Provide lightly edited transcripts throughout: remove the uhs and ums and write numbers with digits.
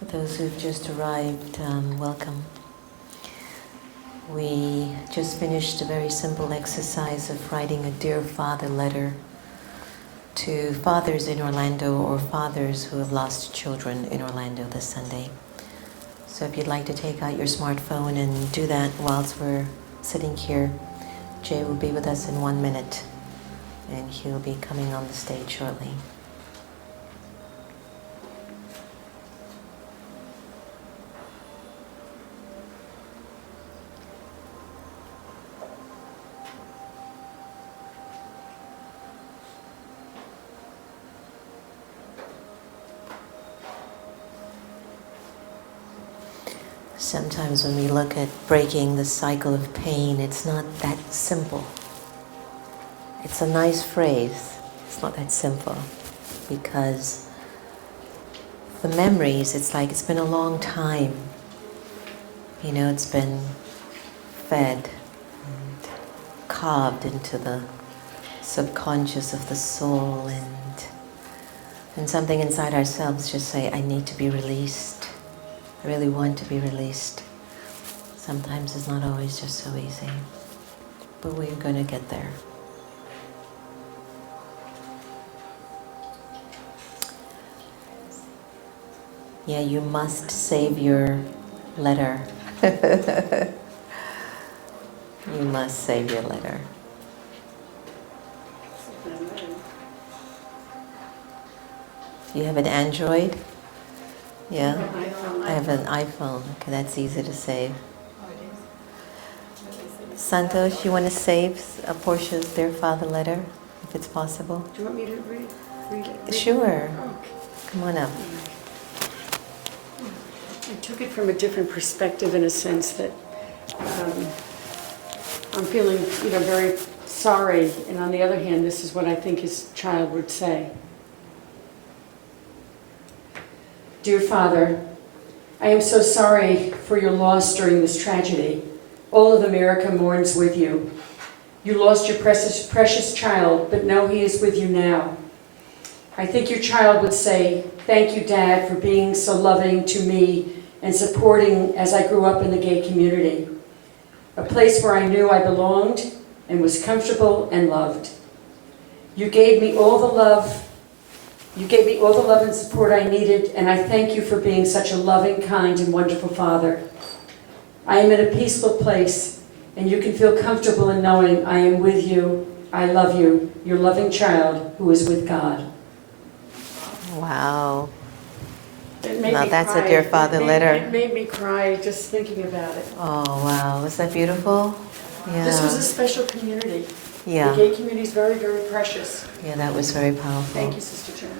For those who've just arrived, welcome. We just finished a very simple exercise of writing a Dear Father letter to fathers in Orlando or fathers who have lost children in Orlando this Sunday. So if you'd like to take out your smartphone and do that whilst we're sitting here, Jay will be with us in 1 minute and he'll be coming on the stage shortly. Sometimes when we look at breaking the cycle of pain, it's not that simple. It's a nice phrase. It's not that simple because the memories, it's like it's been a long time. You know, it's been fed and carved into the subconscious of the soul, and something inside ourselves just say, I need to be released. I really want to be released. Sometimes it's not always just so easy, but we're going to get there. Yeah, you must save your letter. You must save your letter. You have an Android? Yeah? I have an iPhone. Okay, that's easy to save. Santosh, you want to save a Portia's Dear Father letter, if it's possible? Do you want me to read it? Sure. Okay. Come on up. I took it from a different perspective in a sense that I'm feeling, very sorry, and on the other hand, this is what I think his child would say. Dear Father, I am so sorry for your loss during this tragedy. All of America mourns with you. You lost your precious child, but know he is with you now. I think your child would say, thank you, Dad, for being so loving to me and supporting as I grew up in the gay community. A place where I knew I belonged and was comfortable and loved. You gave me all the love and support I needed, and I thank you for being such a loving, kind, and wonderful father. I am in a peaceful place, and you can feel comfortable in knowing I am with you, I love you, your loving child who is with God. Wow. Now that's a Dear Father letter. It made me cry just thinking about it. Oh, wow. Was that beautiful? Yeah. This was a special community. Yeah. The gay community is very, very precious. Yeah, that was very powerful. Thank you, Sister Jenna.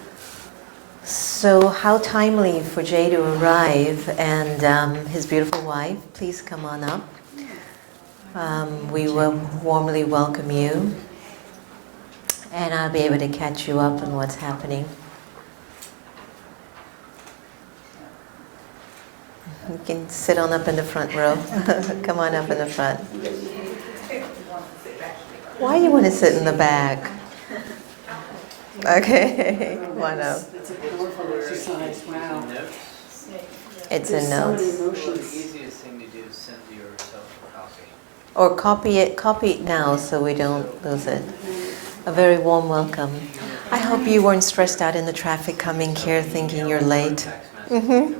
So how timely for Jay to arrive and his beautiful wife. Please come on up. We will warmly welcome you. And I'll be able to catch you up on what's happening. You can sit on up in the front row. Come on up in the front. Why do you want to sit in the back? Okay, come on up. It's a powerful exercise, wow. It's There's in so notes. many The emotions. easiest thing to do is send yourself a copy. Or copy it now so we don't lose it. A very warm welcome. I hope you weren't stressed out in the traffic coming here thinking you're late. Mm-hmm.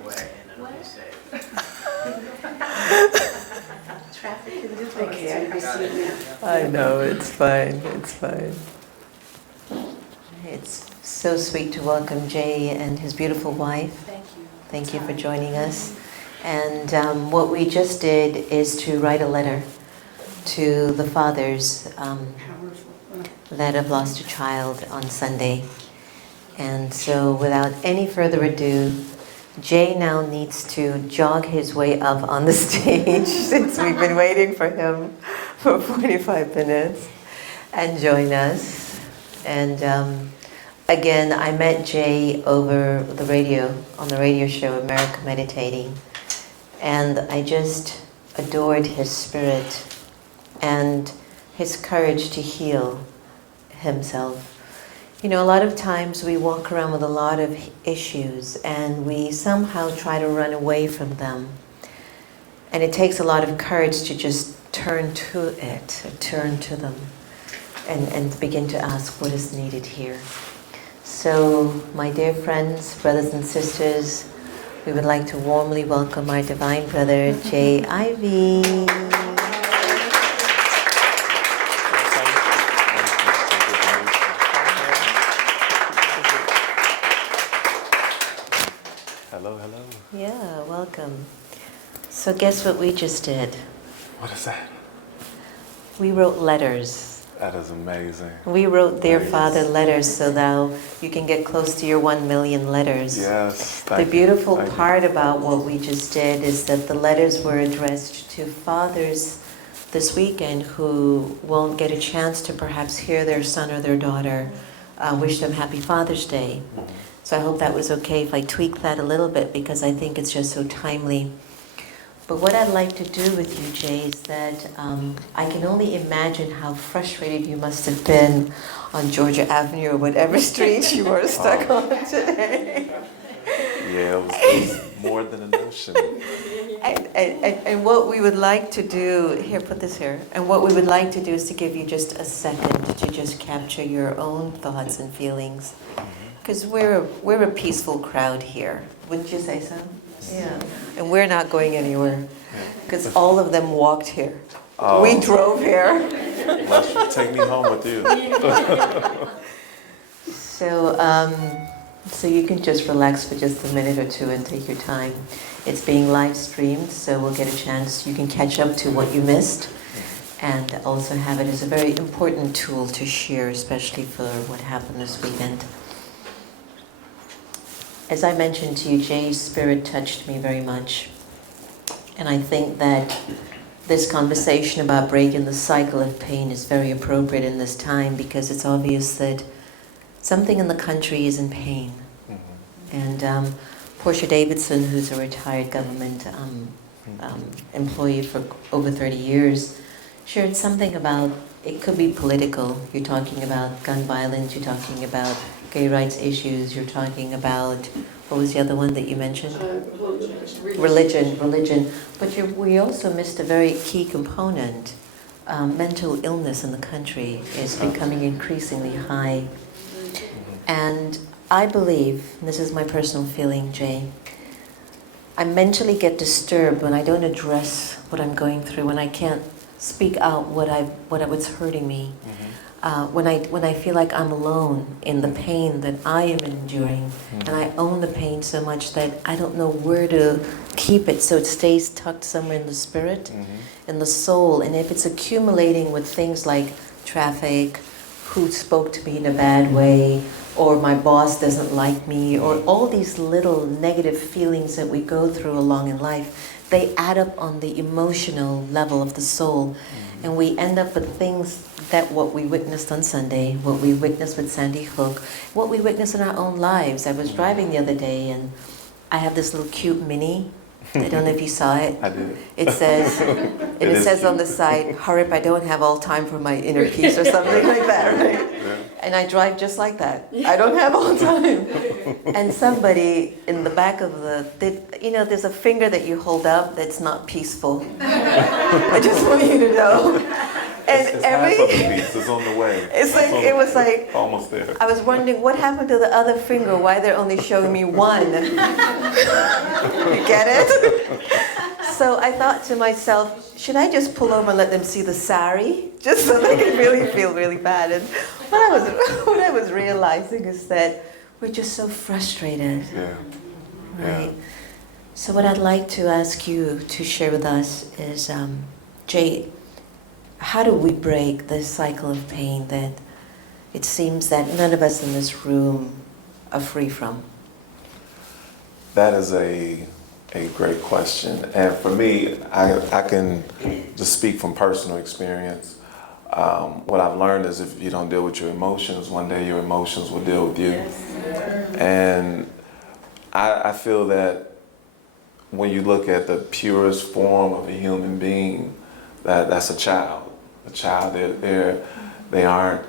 Okay, I see it now. I know, it's fine, it's fine. It's so sweet to welcome Jay and his beautiful wife. Thank you. Thank you for joining us. And what we just did is to write a letter to the fathers Powerful. that have lost a child on Sunday. And so without any further ado, Jay now needs to jog his way up on the stage since we've been waiting for him for 45 minutes and join us. And again, I met Jay over the radio, on the radio show America Meditating, and I just adored his spirit and his courage to heal himself. You know, a lot of times we walk around with a lot of issues and we somehow try to run away from them. And it takes a lot of courage to just turn to it, turn to them, and begin to ask what is needed here. So, my dear friends, brothers and sisters, we would like to warmly welcome our divine brother, J. Ivy. Hello, hello. Yeah, welcome. So guess what we just did? What is that? We wrote letters. That is amazing. We wrote Dear Nice. Father letters so that you can get close to your 1 million letters. Yes. The beautiful part about what we just did is that the letters were addressed to fathers this weekend who won't get a chance to perhaps hear their son or their daughter wish them Happy Father's Day. So I hope that was okay if I tweak that a little bit because I think it's just so timely. But what I'd like to do with you, Jay, is that I can only imagine how frustrated you must have been on Georgia Avenue or whatever street you were stuck on today. Yeah, it was more than an ocean. And what we would like to do, here, put this here, and what we would like to do is to give you just a second to just capture your own thoughts and feelings. Because we're a peaceful crowd here, wouldn't you say so? Yeah. And we're not going anywhere, because all of them walked here. Oh. We drove here. Unless you take me home with you. So you can just relax for just a minute or two and take your time. It's being live streamed, so we'll get a chance. You can catch up to what you missed, and also have it as a very important tool to share, especially for what happened this weekend. As I mentioned to you, Jay's spirit touched me very much. And I think that this conversation about breaking the cycle of pain is very appropriate in this time because it's obvious that something in the country is in pain. And Portia Davidson, who's a retired government employee for over 30 years, shared something about it could be political. You're talking about gun violence, you're talking about gay rights issues, you're talking about, what was the other one that you mentioned? Religion. But we also missed a very key component. Mental illness in the country is becoming increasingly high. And I believe, and this is my personal feeling, Jay, I mentally get disturbed when I don't address what I'm going through, when I can't speak out what's hurting me. When I feel like I'm alone in the pain that I am enduring, and I own the pain so much that I don't know where to keep it so it stays tucked somewhere in the spirit, in the soul. And if it's accumulating with things like traffic, who spoke to me in a bad way, or my boss doesn't like me, or all these little negative feelings that we go through along in life, they add up on the emotional level of the soul. And we end up with things that what we witnessed on Sunday, what we witnessed with Sandy Hook, what we witnessed in our own lives. I was driving the other day and I have this little cute Mini. I don't know if you saw it. I did. It says, it says on the side, hurry up, I don't have all time for my inner peace or something like that, right? Yeah. And I drive just like that. I don't have all time. And somebody in the back of there's a finger that you hold up that's not peaceful. I just want you to know. And It's half of the piece. It's on the way. It was like almost there. I was wondering what happened to the other finger. Why they're only showing me one? You get it? So I thought to myself, should I just pull over and let them see the sari, just so they can really feel really bad? And what I was realizing is that we're just so frustrated, Yeah. right? So what I'd like to ask you to share with us is, Jay, how do we break this cycle of pain that it seems that none of us in this room are free from? That is a great question. And for me, I can just speak from personal experience. What I've learned is if you don't deal with your emotions, one day your emotions will deal with you. Yes. And I feel that when you look at the purest form of a human being, that's a child. A child, they aren't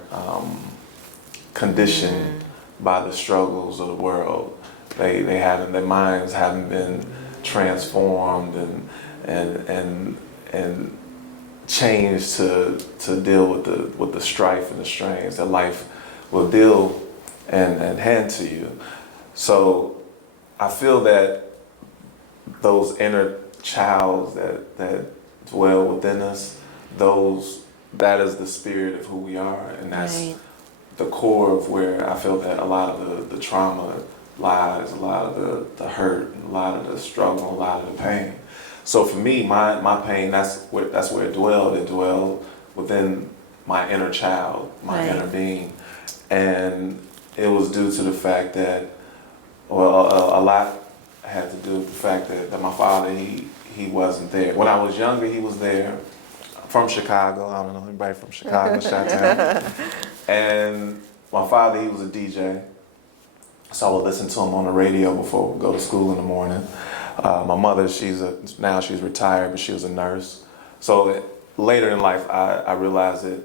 conditioned by the struggles of the world. They haven't, their minds haven't been transformed and changed to deal with the strife and the strains that life will deal and hand to you. So I feel that those inner childs that dwell within us, that is the spirit of who we are, and that's Right. the core of where I feel that a lot of the trauma lies, a lot of the hurt, a lot of the struggle, a lot of the pain. So for me, my pain, that's where it dwelled. It dwelled within my inner child, my Right. inner being, and it was due to the fact that, well, a lot had to do with the fact that my father, he wasn't there. When I was younger, he was there. From Chicago, I don't know anybody from Chicago, Chi-Town. And my father, he was a DJ. So I would listen to him on the radio before we go to school in the morning. My mother, now she's retired, but she was a nurse. So later in life, I realized that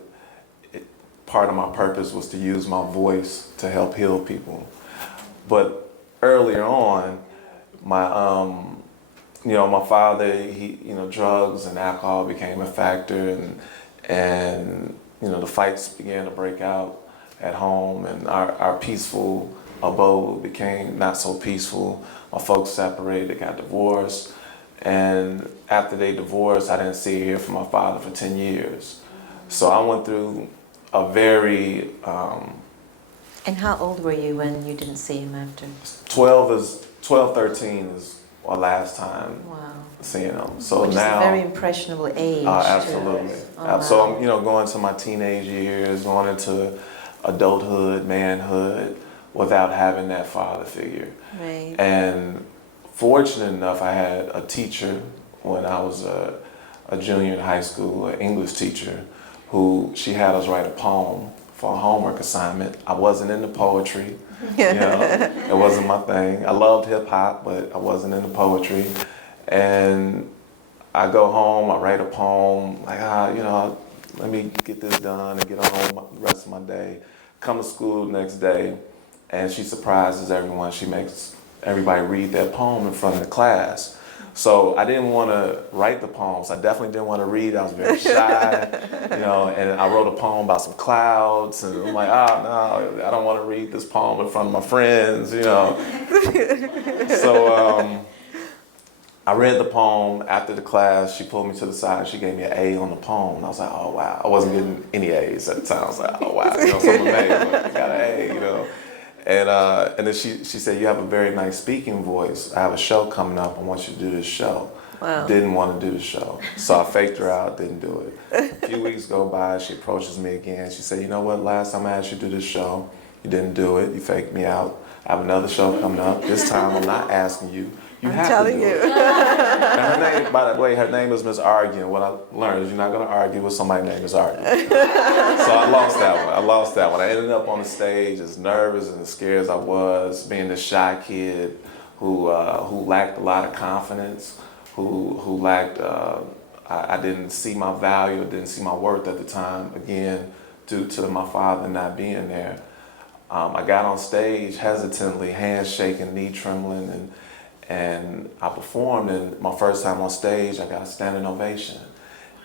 part of my purpose was to use my voice to help heal people. But earlier on, my father, drugs and alcohol became a factor, and the fights began to break out at home, and our peaceful abode became not so peaceful. My folks separated, got divorced, and after they divorced, I didn't see or hear from my father for 10 years. So I went through a very... And how old were you when you didn't see him after? 13 is our last time Wow. seeing him. So Which now, is a very impressionable age. absolutely. Oh, So wow. I'm, going to my teenage years, going into adulthood, manhood, without having that father figure. Right. And fortunate enough, I had a teacher when I was a junior in high school, an English teacher, she had us write a poem for a homework assignment. I wasn't into poetry. It wasn't my thing. I loved hip hop, but I wasn't into poetry. And I go home, I write a poem, like, let me get this done and get on the rest of my day. Come to school the next day, and she surprises everyone. She makes everybody read their poem in front of the class. So I didn't want to write the poems. I definitely didn't want to read. I was very shy, and I wrote a poem about some clouds, and I'm like, no, I don't want to read this poem in front of my friends, So I read the poem after the class. She pulled me to the side. She gave me an A on the poem. And I was like, oh, wow. I wasn't getting any A's at the time. I was like, oh, wow. So I'm amazed, but I got an A, And then she said, you have a very nice speaking voice. I have a show coming up. I want you to do this show. Wow. Didn't want to do the show. So I faked her out, didn't do it. A few weeks go by, she approaches me again. She said, you know what, last time I asked you to do this show, you didn't do it. You faked me out. I have another show coming up. This time I'm not asking you. You have to do it. And her name, by the way, her name is Miss Arguing. What I learned is you're not going to argue with somebody named Miss Arguing. So I lost that one. I ended up on the stage as nervous and as scared as I was, being this shy kid who lacked a lot of confidence, who lacked, I didn't see my value, didn't see my worth at the time, again, due to my father not being there. I got on stage hesitantly, hands shaking, knee trembling, and I performed, and my first time on stage, I got a standing ovation.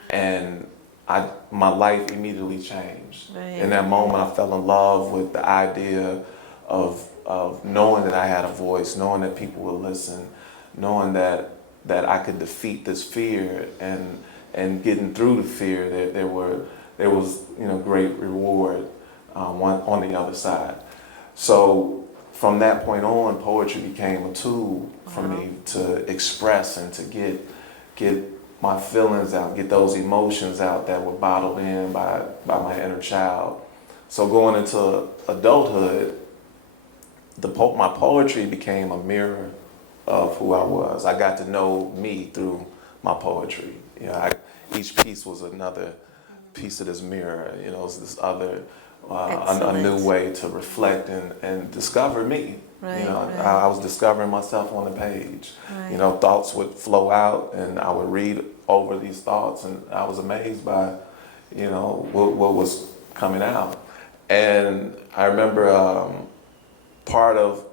And my life immediately changed. Right. In that moment, I fell in love with the idea of knowing that I had a voice, knowing that people would listen, knowing that I could defeat this fear, and getting through the fear, that there was great reward on the other side. So from that point on, poetry became a tool for me to express and to get my feelings out, get those emotions out that were bottled in by my inner child. So going into adulthood, my poetry became a mirror of who I was. I got to know me through my poetry. Each piece was another piece of this mirror. It's this other, a new way to reflect and discover me. Right, I was discovering myself on the page. Right. Thoughts would flow out, and I would read over these thoughts, and I was amazed by, what was coming out. And I remember part of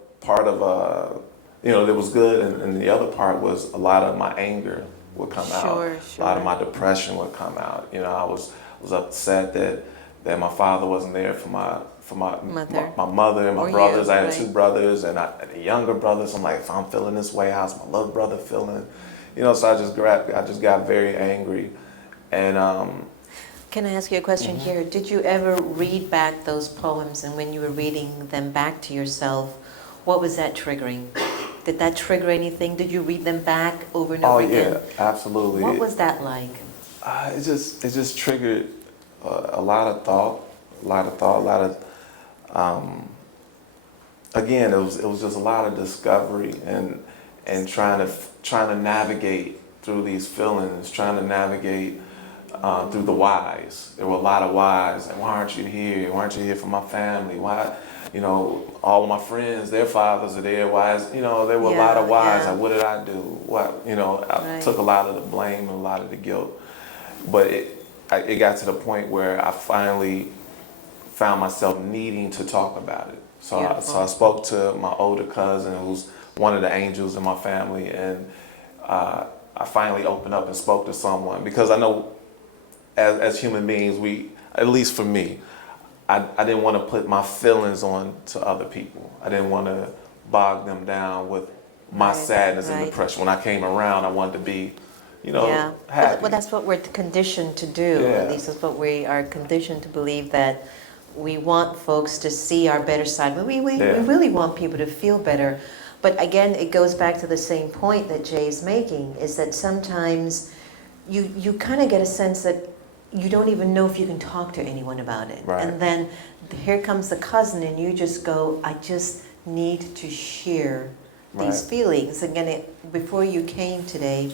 it was good, and the other part was a lot of my anger would come out. Sure. A lot of my depression would come out. I was upset that my father wasn't there for my Mother. my mother and my Or brothers. you, I had right. 2 brothers and the younger brothers. I'm like, if I'm feeling this way, how's my little brother feeling? So I just got very angry, and Can I ask you a question here? Did you ever read back those poems, and when you were reading them back to yourself, what was that triggering? Did that trigger anything? Did you read them back over and over again? Oh yeah, absolutely. What was that like? It just triggered a lot of thought, again, it was just a lot of discovery and trying to navigate through these feelings, trying to navigate through the whys. There were a lot of whys. Like, why aren't you here? Why aren't you here for my family? Why, all of my friends, their fathers are there. Why is, there were a lot of whys. Yeah. Like, what did I do? What, I Right. took a lot of the blame and a lot of the guilt. But it got to the point where I finally found myself needing to talk about it. So I spoke to my older cousin, who's one of the angels in my family, and I finally opened up and spoke to someone, because I know as human beings, at least for me, I didn't want to put my feelings on to other people. I didn't want to bog them down with my sadness and depression. When I came around, I wanted to be, happy. Well, that's what we're conditioned to do. Yeah. At least that's what we are conditioned to believe, that we want folks to see our better side. But we really want people to feel better. But again, it goes back to the same point that Jay's making, is that sometimes you kind of get a sense that you don't even know if you can talk to anyone about it. Right. And then here comes the cousin, and you just go, I just need to share these feelings. Again, before you came today,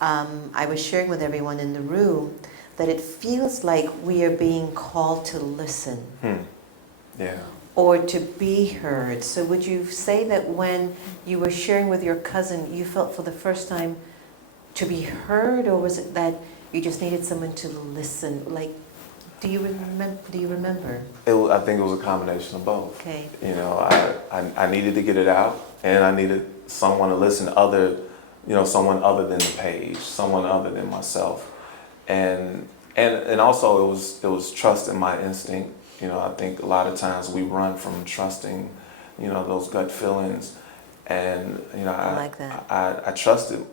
I was sharing with everyone in the room that it feels like we are being called to listen. Yeah. Or to be heard. So would you say that when you were sharing with your cousin, you felt for the first time to be heard, or was it that you just needed someone to listen? Like, do you remember? I think it was a combination of both. Okay. I needed to get it out, and I needed someone to listen, someone other than the page, someone other than myself, and also it was trust in my instinct. I think a lot of times we run from trusting, those gut feelings, and I like that. I trusted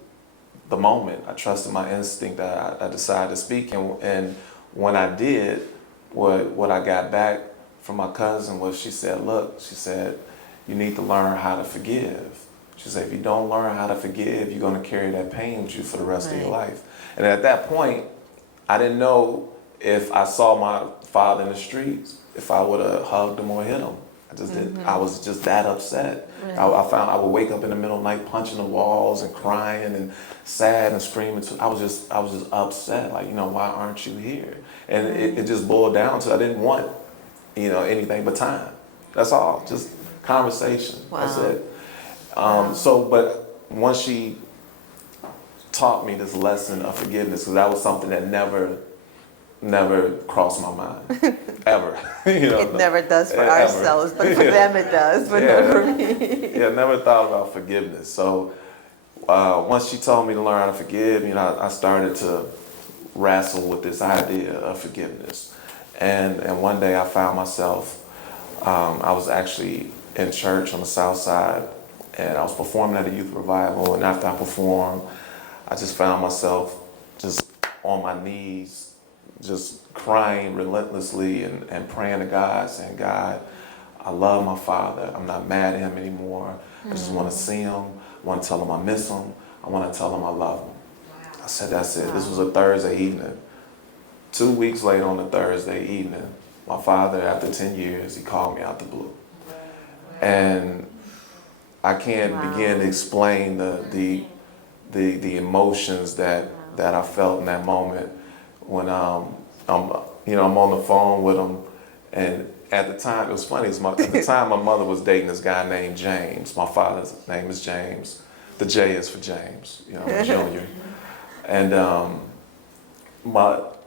the moment. I trusted my instinct that I decided to speak, and when I did, what I got back from my cousin was, she said, you need to learn how to forgive. She said, if you don't learn how to forgive, you're going to carry that pain with you for the rest of your life. And at that point, I didn't know if I saw my father in the streets, if I would have hugged him or hit him. I just didn't. I was just that upset. Right. I found I would wake up in the middle of the night punching the walls and crying and sad and screaming. I was just upset. Like, why aren't you here? And it just boiled down to, I didn't want, anything but time. That's all. Just conversation. Wow. That's it. But once she taught me this lesson of forgiveness, because that was something that never crossed my mind, ever. It never does for ever. ourselves, but for them it does, but not for me. Yeah, I never thought about forgiveness. So once she told me to learn how to forgive, I started to wrestle with this idea of forgiveness. And one day I found myself, I was actually in church on the south side, and I was performing at a youth revival, and after I performed, I just found myself just on my knees, just crying relentlessly and praying to God, saying, God, I love my father. I'm not mad at him anymore. I just want to see him. I want to tell him I miss him. I want to tell him I love him. I said, that's it. This was a Thursday evening. 2 weeks later on a Thursday evening, my father, after 10 years, he called me out the blue. And I can't begin to explain the emotions that I felt in that moment when I'm on the phone with him. And at the time, it was funny. At the time, my mother was dating this guy named James. My father's name is James. The J is for James, Junior. And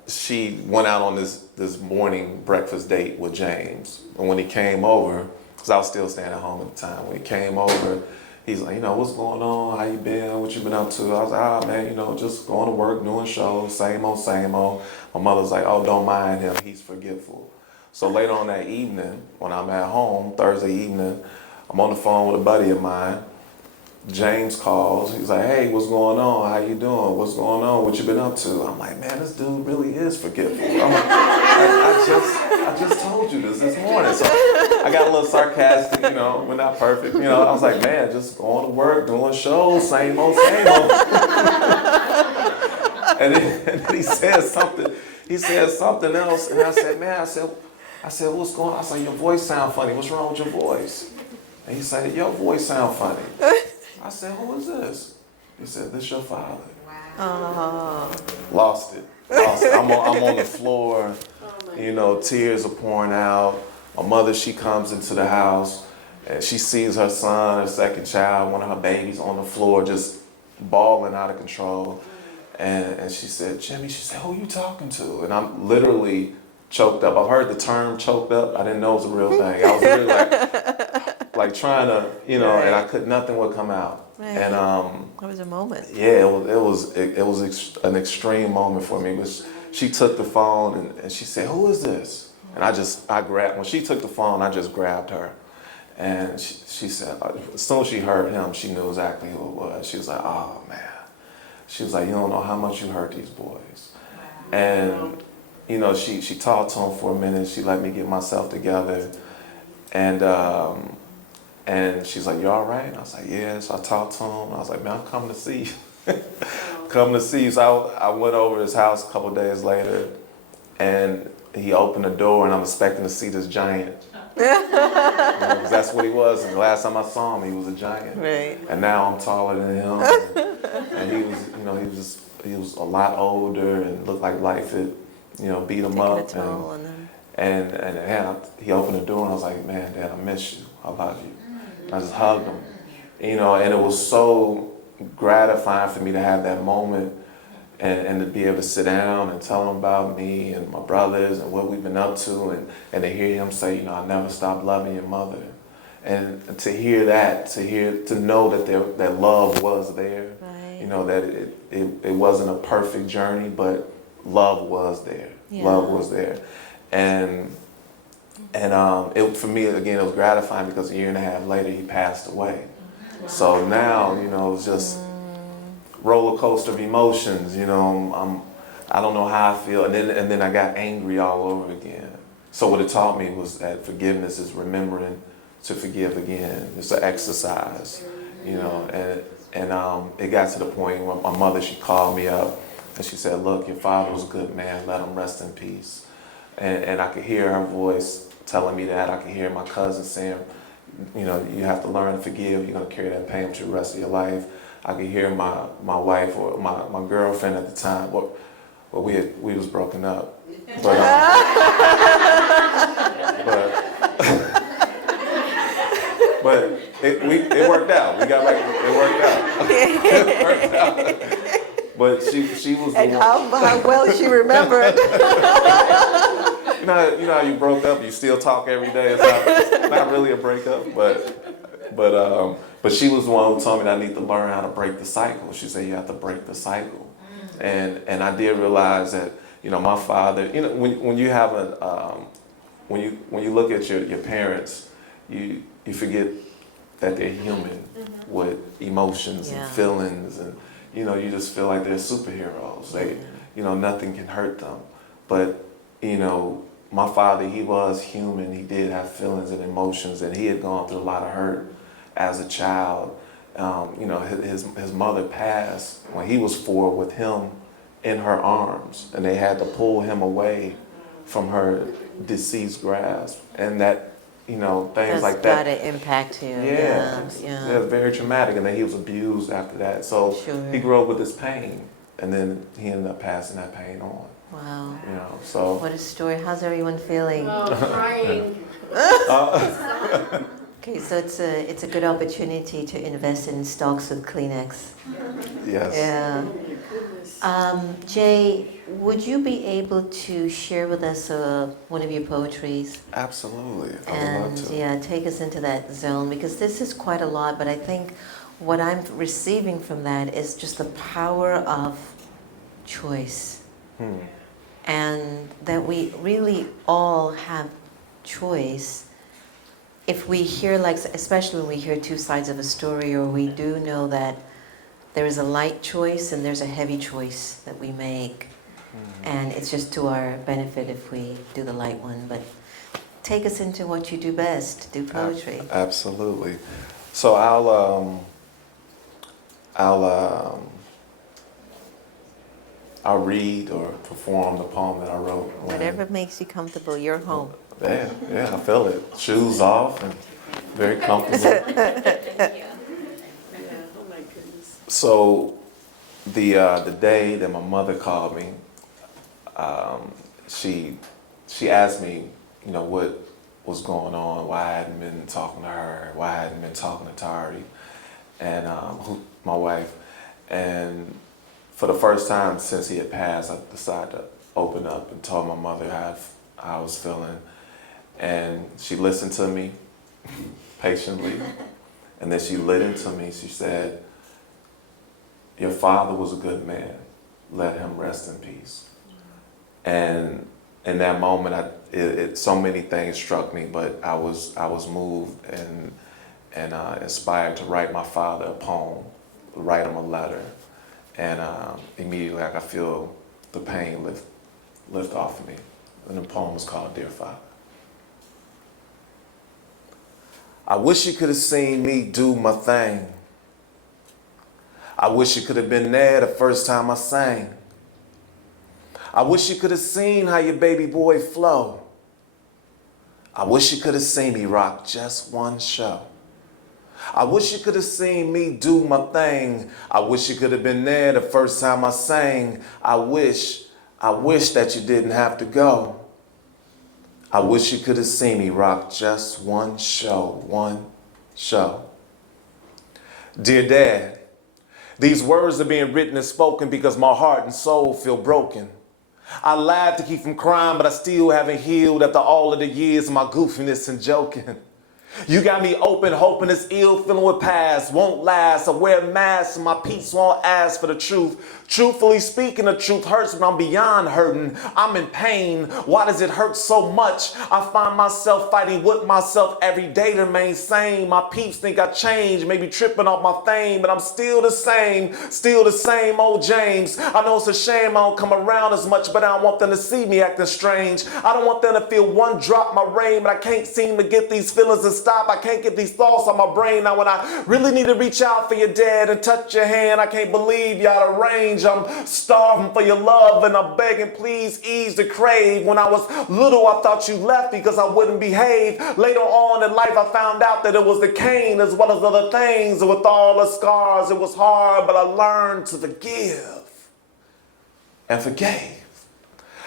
she went out on this morning breakfast date with James. And when he came over, because I was still staying at home at the time, when he came over, he's like, what's going on? How you been? What you been up to? I was like, man, just going to work, doing shows, same old, same old. My mother's like, oh, don't mind him. He's forgetful. So later on that evening, when I'm at home, Thursday evening, I'm on the phone with a buddy of mine. James calls. He's like, hey, what's going on? How you doing? What's going on? What you been up to? I'm like, man, this dude really is forgetful. I'm like, I just told you this morning. So I got a little sarcastic, we're not perfect. I was like, man, just going to work, doing shows, same old, same old. and then he said something. He said something else, and I said, man, I said, what's going on? I said, your voice sound funny. What's wrong with your voice? And he said, your voice sound funny. I said, who is this? He said, this your father. Wow. Lost it. I'm on the floor, tears are pouring out. My mother, she comes into the house and she sees her son, her second child, one of her babies on the floor, just bawling out of control. And she said, Jimmy, she said, who you talking to? And I'm literally choked up. I've heard the term choked up. I didn't know it was a real thing. I was really like trying to, and nothing would come out. Right. And That was a moment. yeah, it was an extreme moment for me. But she took the phone and she said, "Who is this?" And I grabbed, when she took the phone, I just grabbed her. And she said, as soon as she heard him, she knew exactly who it was. She was like, oh man. She was like, you don't know how much you hurt these boys. And she talked to him for a minute. She let me get myself together. And she's like, you all right? And I was like, yeah. So I talked to him. I was like, man, I'm coming to see you. Come to see you. So I went over to his house a couple of days later, and he opened the door, and I'm expecting to see this giant. Because that's what he was. And the last time I saw him, he was a giant. Right. And now I'm taller than him. And he was a lot older and looked like life had, beat him up. Taking a toll on them. And he opened the door, and I was like, man, Dad, I miss you. I love you. I just hugged him, and it was so gratifying for me to have that moment and to be able to sit down and tell him about me and my brothers and what we've been up to, and to hear him say, I never stopped loving your mother. And to hear that, to know that that love was there, right. That it wasn't a perfect journey, but love was there. Yeah. Love was there. And it, for me, again, it was gratifying because a year and a half later, he passed away. So now, it's just roller coaster of emotions. I don't know how I feel, and then I got angry all over again. So what it taught me was that forgiveness is remembering to forgive again. It's an exercise, and it got to the point where my mother, she called me up and she said, look, your father was a good man, let him rest in peace. And I could hear her voice telling me that. I could hear my cousin saying, you have to learn to forgive. You're going to carry that pain through the rest of your life. I could hear my wife or my girlfriend at the time. Well, we was broken up. But but it worked out. We got back. It worked out. But she was the and one. how well she remembered. You know how you broke up, you still talk every day. It's not really a breakup, but she was the one who told me that I need to learn how to break the cycle. She said you have to break the cycle, and I did realize that my father. When you have when you look at your parents, you forget that they're human with emotions and feelings, and you just feel like they're superheroes. They nothing can hurt them, but my father, he was human. He did have feelings and emotions, and he had gone through a lot of hurt as a child. His mother passed when he was 4 with him in her arms, and they had to pull him away from her deceased grasp. And that, things like that. That's gotta impact you. Yeah, it's very traumatic. And then he was abused after that. So he grew up with this pain, and then he ended up passing that pain on. Wow. So. What a story. How's everyone feeling? Oh, crying. Okay, so it's a good opportunity to invest in stocks with Kleenex. Yes. Yeah. Oh my goodness. Jay, would you be able to share with us one of your poetries? Absolutely. I would And love to. yeah, take us into that zone, because this is quite a lot, but I think what I'm receiving from that is just the power of choice. And that we really all have choice. If we hear, like, especially when we hear two sides of a story, or we do know that there is a light choice and there's a heavy choice that we make. And it's just to our benefit if we do the light one. But take us into what you do best, do poetry. Absolutely. So I'll read or perform the poem that I wrote. Whatever makes you comfortable, you're home. Yeah, I feel it. Shoes off and very comfortable. Yeah, oh my goodness. So the day that my mother called me, she asked me, you know, what was going on, why I hadn't been talking to her, why I hadn't been talking to Tari, and my wife. And for the first time since he had passed, I decided to open up and told my mother how I was feeling. And she listened to me patiently. And then she lit into me. She said, "Your father was a good man. Let him rest in peace." And in that moment, so many things struck me, but I was moved and inspired to write my father a poem, write him a letter. And immediately I could feel the pain lift off of me. And the poem was called Dear Father. I wish you could have seen me do my thing. I wish you could have been there the first time I sang. I wish you could have seen how your baby boy flow. I wish you could have seen me rock just one show. I wish you could have seen me do my thing. I wish you could have been there the first time I sang. I wish that you didn't have to go. I wish you could have seen me rock just one show, one show. Dear Dad, these words are being written and spoken because my heart and soul feel broken. I lied to keep from crying, but I still haven't healed after all of the years of my goofiness and joking. You got me open, hoping this ill feeling would pass, won't last. I wear a mask and my peace won't ask for the truth. Truthfully speaking, the truth hurts, but I'm beyond hurting. I'm in pain. Why does it hurt so much? I find myself fighting with myself every day to remain sane. My peeps think I changed, maybe tripping off my fame, but I'm still the same old James. I know it's a shame I don't come around as much, but I don't want them to see me acting strange. I don't want them to feel one drop my rain, but I can't seem to get these feelings to stop. I can't get these thoughts on my brain. Now when I really need to reach out for your dad and touch your hand, I can't believe you out of range. I'm starving for your love and I'm begging, please ease the crave. When I was little, I thought you left because I wouldn't behave. Later on in life, I found out that it was the cane as well as other things. And with all the scars, it was hard, but I learned to forgive and forgave.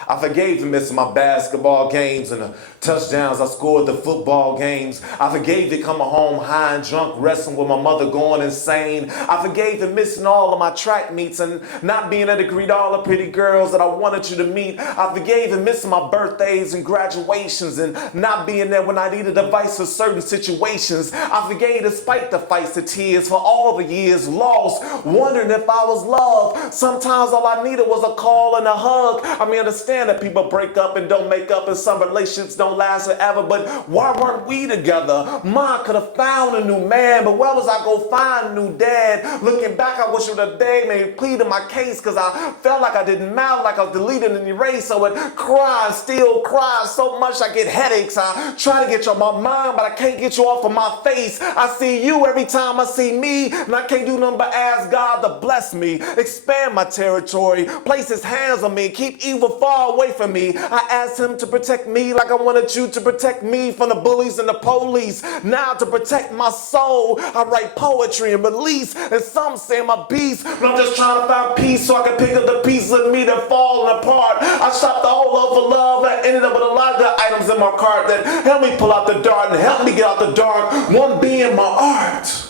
I forgave the missing my basketball games and the touchdowns I scored the football games. I forgave the coming home high and drunk, wrestling with my mother going insane. I forgave the missing all of my track meets and not being able to greet all the pretty girls that I wanted you to meet. I forgave the missing my birthdays and graduations and not being there when I needed advice for certain situations. I forgave despite the fights, the tears for all the years lost, wondering if I was loved. Sometimes all I needed was a call and a hug. I mean, understand that people break up and don't make up and some relationships don't last forever, but why weren't we together? Mom could have found a new man, but where was I go find a new dad? Looking back, I wish you would have begged me and pleaded my case because I felt like I didn't matter, like I was deleted and erased. I would cry, still cry so much I get headaches. I try to get you off my mind, but I can't get you off of my face. I see you every time I see me, and I can't do nothing but ask God to bless bless me, expand my territory, place his hands on me, keep evil far away from me. I asked him to protect me like I wanted you to protect me from the bullies and the police. Now to protect my soul, I write poetry and release, and some say I'm a beast, but I'm just trying to find peace so I can pick up the pieces of me that falling apart. I shopped the whole love for love and ended up with a lot of the items in my cart that help me pull out the dark and help me get out the dark, one being my art.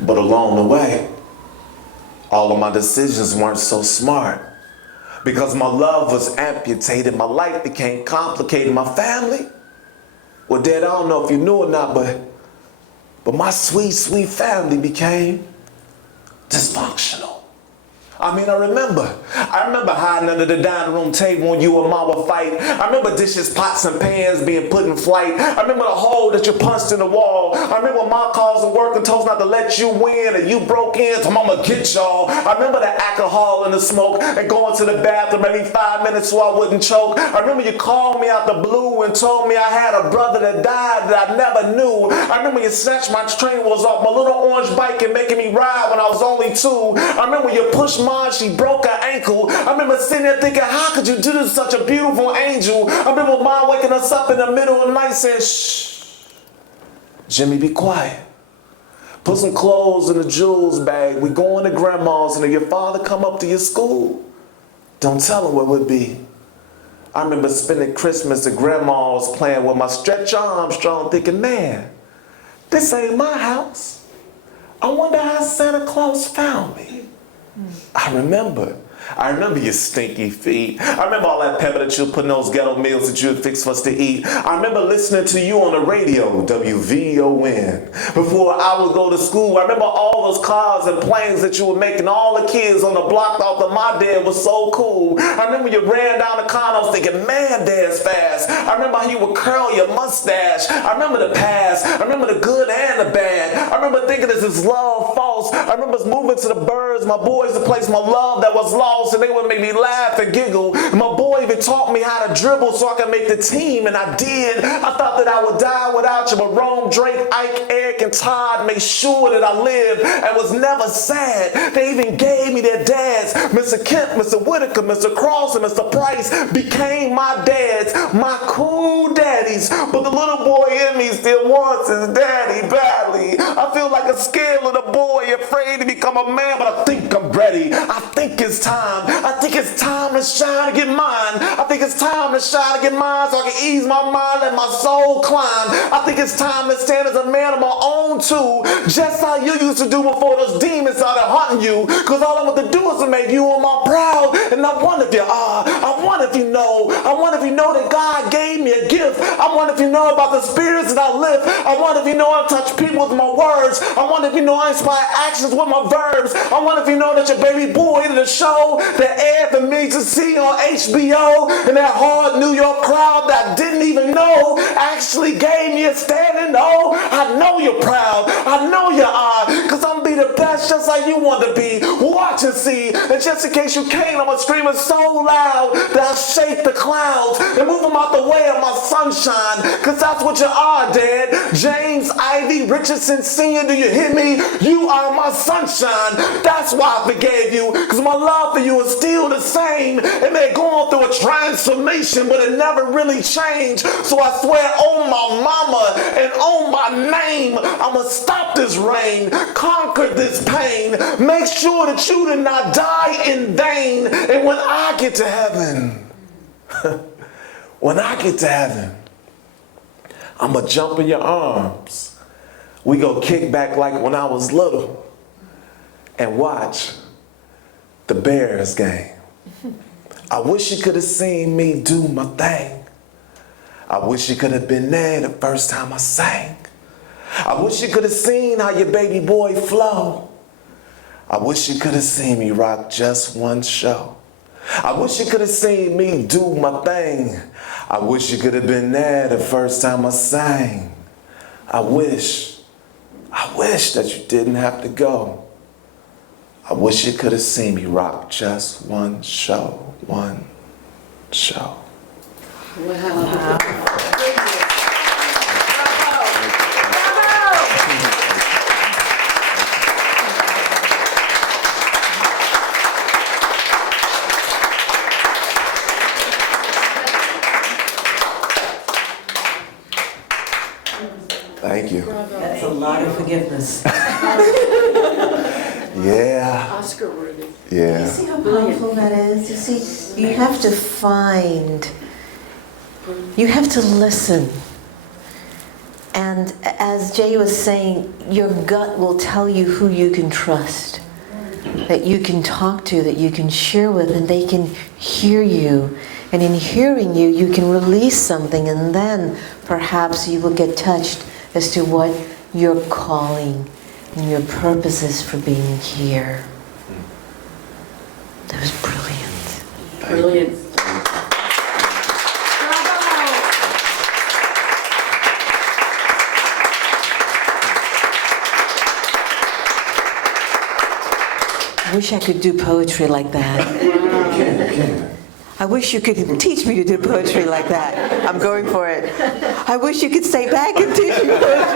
But along the way, all of my decisions weren't so smart. Because my love was amputated, my life became complicated, my family, well, Dad, I don't know if you knew or not, but my sweet, sweet family became dysfunctional. I mean, I remember hiding under the dining room table when you and Ma would fight. I remember dishes, pots, and pans being put in flight. I remember the hole that you punched in the wall. I remember when Ma calls and work and told us not to let you win and you broke in, so Mama get y'all. I remember the alcohol and the smoke and going to the bathroom every 5 minutes so I wouldn't choke. I remember you called me out the blue and told me I had a brother that died that I never knew. I remember you snatched my train wheels off my little orange bike and making me ride when I was only 2. I remember you pushed Mom, she broke her ankle. I remember sitting there thinking, how could you do this to such a beautiful angel? I remember Mom waking us up in the middle of the night saying, shh, Jimmy, be quiet. Put some clothes in the jewels bag. We going to Grandma's, and if your father come up to your school, don't tell him where we'll be. I remember spending Christmas at Grandma's playing with my Stretch Armstrong thinking, man, this ain't my house. I wonder how Santa Claus found me. I remember your stinky feet. I remember all that pepper that you put in those ghetto meals that you would fix for us to eat. I remember listening to you on the radio, WVON, before I would go to school. I remember all those cars and planes that you were making. All the kids on the block thought that my dad was so cool. I remember you ran down the condos thinking, man, Dad's fast. I remember how you would curl your mustache. I remember the past. I remember the good and the bad. I remember thinking, is this love false? I remember moving to the Birds, my boys, to place my love that was lost, and they would make me laugh and giggle. And my boy even taught me how to dribble so I could make the team, and I did. I thought that I would die without you, but Rome, Drake, Ike, Eric, and Todd made sure that I lived and was never sad. They even gave me their dads. Mr. Kemp, Mr. Whitaker, Mr. Cross, and Mr. Price became my dads, my cool daddies. But the little boy in me still wants his daddy badly. I feel like a scared little boy afraid to become a man, but I think I'm ready. I think it's time. I think it's time to shine to get mine. I think it's time to shine to get mine so I can ease my mind and my soul climb. I think it's time to stand as a man of my own too, just how you used to do before those demons started hunting you. Cause all I want to do is to make you and my proud. And I wonder if you are. I wonder if you know. I wonder if you know that God gave me a gift. I wonder if you know about the spirits that I lift. I wonder if you know I touch people with my words. I wonder if you know I inspire actions with my verbs. I wonder if you know that your baby boy did a show that aired for me to see on HBO, and that hard New York crowd that I didn't even know actually gave me a standing O. I know you're proud. I know you are, cause I'm gonna be the best just like you want to be. Watch and see. And just in case you can't, I'm gonna scream it so loud that I shake the clouds and move them out the way of my sunshine, cause that's what you are, Dad. James Ivy Richardson Sr., do you hear me? You are my sunshine. That's why I forgave you, cause my love for you is still the same. It may have gone through a transformation, but it never really changed. So I swear on my mama and on my name, I'ma stop this rain, conquer this pain, make sure that you did not die in vain. And when I get to heaven, when I get to heaven, I'ma jump in your arms. We go kick back like when I was little and watch the Bears game. I wish you could have seen me do my thing. I wish you could have been there the first time I sang. I wish you could have seen how your baby boy flow. I wish you could have seen me rock just one show. I wish you could have seen me do my thing. I wish you could have been there the first time I sang. I wish that you didn't have to go. I wish you could have seen me rock just one show, one show. Wow. you. That's a lot of forgiveness. Yeah. Oscar worthy. You Yeah. see how powerful that is? You see, you have to find, you have to listen. And as Jay was saying, your gut will tell you who you can trust, that you can talk to, that you can share with, and they can hear you. And in hearing you, you can release something, and then perhaps you will get touched as to what your calling and your purpose is for being here. That was brilliant. Brilliant. I wish I could do poetry like that. I wish you could teach me to do poetry like that. I'm going for it. I wish you could stay back and teach me poetry.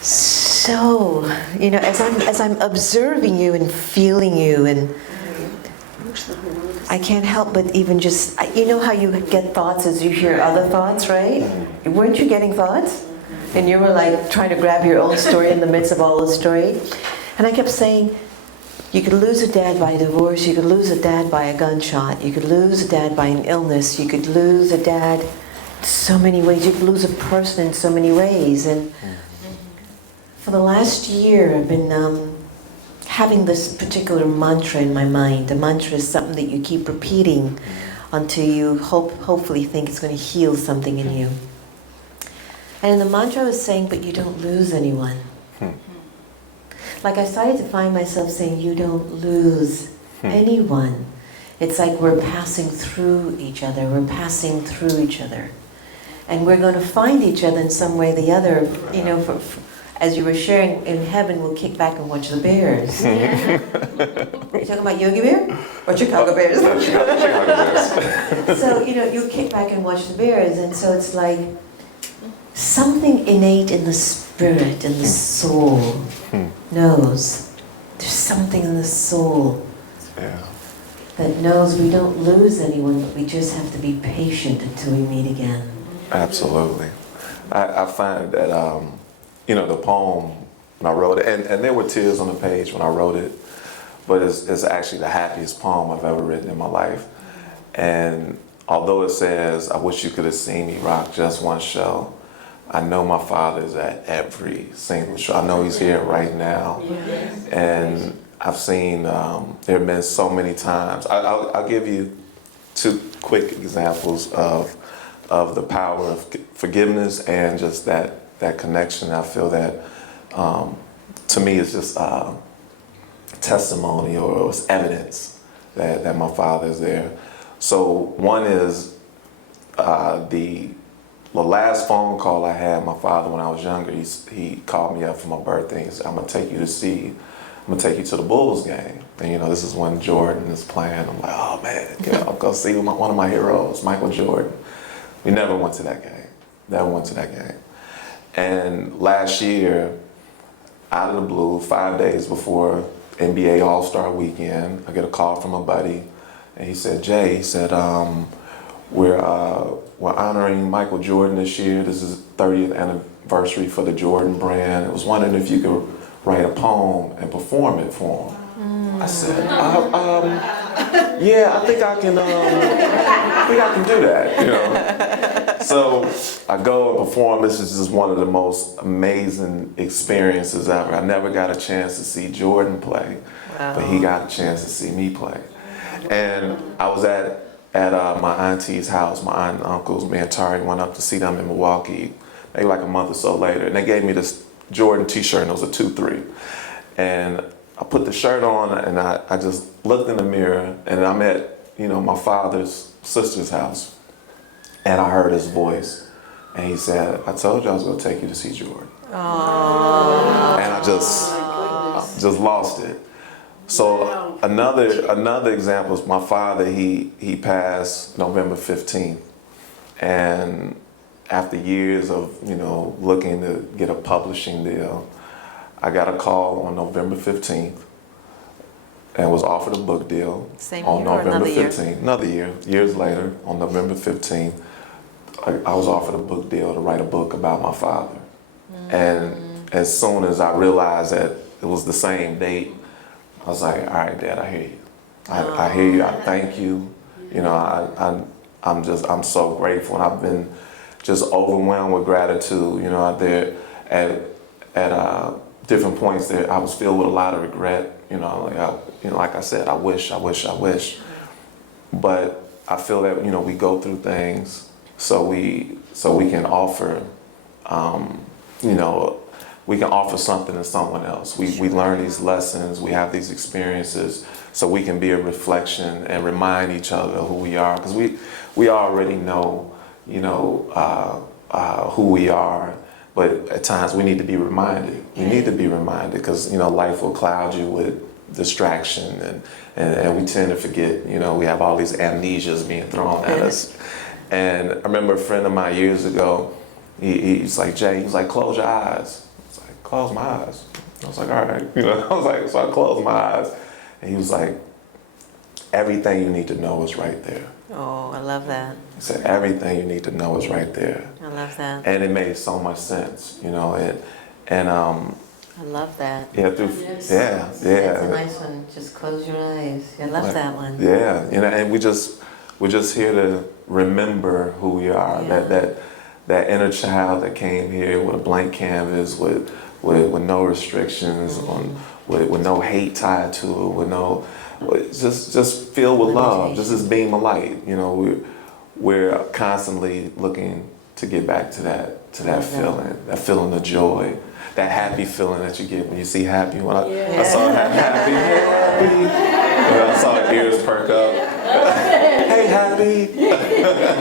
So, you know, as I'm observing you and feeling you, and I can't help but even just, you know how you get thoughts as you hear other thoughts, right? Weren't you getting thoughts? And you were like trying to grab your own story in the midst of all the story. And I kept saying, you could lose a dad by a divorce, you could lose a dad by a gunshot, you could lose a dad by an illness, you could lose a dad so many ways, you could lose a person in so many ways. And for the last year, I've been having this particular mantra in my mind. The mantra is something that you keep repeating until you hopefully think it's going to heal something in you. And the mantra was saying, but you don't lose anyone. Like I started to find myself saying, you don't lose anyone. It's like we're passing through each other. We're passing through each other. And we're going to find each other in some way or the other. You know, as you were sharing, in heaven we'll kick back and watch the Bears. Are you talking about Yogi Bear? Or Chicago Bears? Chicago Bears. So, you know, you kick back and watch the Bears. And so it's like something innate in the spirit, in the soul, knows. There's something in the soul that knows we don't lose anyone, but we just have to be patient until we meet again. Absolutely. I find that, you know, the poem, when I wrote it, and there were tears on the page when I wrote it, but it's actually the happiest poem I've ever written in my life. And although it says, I wish you could have seen me rock just one show, I know my father's at every single show. I know he's here right now. And I've seen, there have been so many times. I'll give you two quick examples of the power of forgiveness and just that connection. I feel that, to me, it's just testimony or it's evidence that my father is there. So one is the last phone call I had, my father, when I was younger, he called me up for my birthday. He said, I'm gonna take you to the Bulls game. And you know, this is when Jordan is playing. I'm like, oh man, I'll go see one of my heroes, Michael Jordan. We never went to that game. And last year, out of the blue, 5 days before NBA All-Star Weekend, I get a call from a buddy, and he said, Jay, we're honoring Michael Jordan this year. This is his 30th anniversary for the Jordan brand. I was wondering if you could write a poem and perform it for him. I said, yeah, I think I can do that, you know. So I go and perform. This is just one of the most amazing experiences ever. I never got a chance to see Jordan play, but he got a chance to see me play. And I was at my auntie's house. My aunt and uncles, me and Tari went up to see them in Milwaukee, maybe like a month or so later. And they gave me this Jordan t-shirt, and it was a 2-3. And I put the shirt on, and I just looked in the mirror, and I'm at, you know, my father's sister's house. And I heard his voice, and he said, I told you I was gonna take you to see Jordan. Aww. And I just lost it. So another example is my father. He passed November 15th, and after years of, you know, looking to get a publishing deal, I got a call on November 15th and was offered a book deal on November 15th. Another year, years later, on November 15th, I was offered a book deal to write a book about my father. And as soon as I realized that it was the same date, I was like, all right, Dad, I hear you. I hear you. I thank you. You know, I'm so grateful, and I've been just overwhelmed with gratitude. You know, out there at different points there, I was filled with a lot of regret. You know, like I said, I wish. But I feel that, you know, we go through things so we can offer, you know, we can offer something to someone else. We learn these lessons, we have these experiences, so we can be a reflection and remind each other who we are. Because we already know, you know, who we are, but at times we need to be reminded. We need to be reminded because, you know, life will cloud you with distraction and we tend to forget. You know, we have all these amnesias being thrown at us. And I remember a friend of mine years ago, he's like, Jay, he was like, close your eyes. I was like, close my eyes. I was like, all right. You know, I was like, so I closed my eyes. And he was like, everything you need to know is right there. Oh, I love that. He said, everything you need to know is right there. I love that. And it made so much sense, you know, and I love that. yeah, That's a yeah. nice one. Just close your eyes. I love that one. Yeah, you know, and we're just here to remember who we are. Yeah. That inner child that came here with a blank canvas, with no restrictions, with no hate tied to it, just filled with love, just this beam of light. You know, we're constantly looking to get back to that feeling of joy, that happy feeling that you get when you see happy. When I saw happy, I saw her ears perk up. Hey, happy.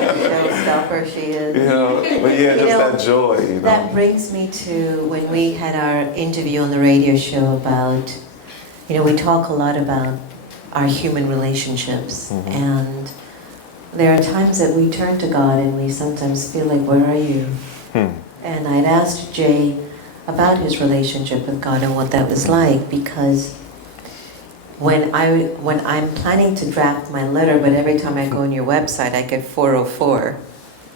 Showstopper she is. You know, but yeah, just that joy. You know. That brings me to when we had our interview on the radio show about, you know, we talk a lot about our human relationships, and there are times that we turn to God and we sometimes feel like, where are you? And I'd asked Jay about his relationship with God and what that was like, because when I'm planning to draft my letter, but every time I go on your website I get 404.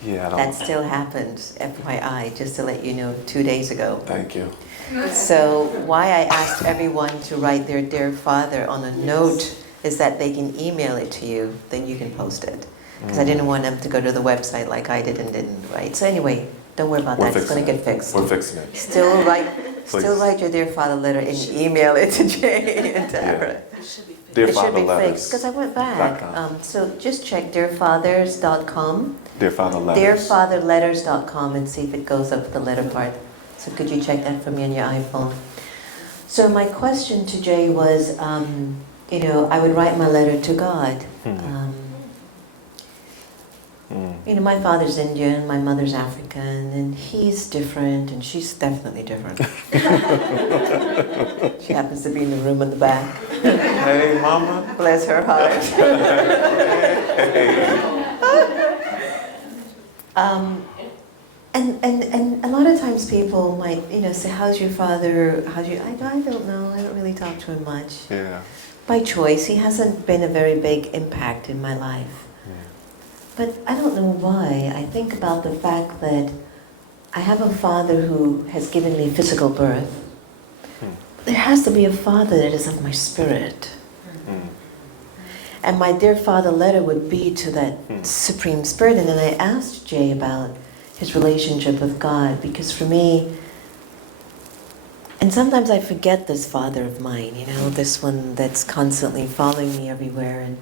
Yeah, That still happened, FYI, just to let you know, 2 days ago. Thank you. So why I asked everyone to write their Dear Father on a note is that they can email it to you, then you can post it. Because I didn't want them to go to the website like I did and didn't, right? So anyway, don't worry about that, it's going to get fixed. We're fixing it. Still write your Dear Father letter and email it to Jay and Tara. Dear It should Father be letters. fixed, because I went back. So just check dearfathers.com, Dear Father letters. dearfatherletters.com, and see if it goes up the letter part. So could you check that for me on your iPhone? So my question to Jay was, you know, I would write my letter to God. You know, my father's Indian, my mother's African, and he's different, and she's definitely different. She happens to be in the room in the back. Hey, Mama. Bless her heart. And a lot of times people might, you know, say, how's your father? I don't know. I don't really talk to him much. Yeah. By choice. He hasn't been a very big impact in my life. But I don't know why. I think about the fact that I have a father who has given me physical birth. There has to be a father that is of my spirit. And my Dear Father letter would be to that Supreme Spirit. And then I asked Jay about his relationship with God, because for me, and sometimes I forget this father of mine, you know, this one that's constantly following me everywhere.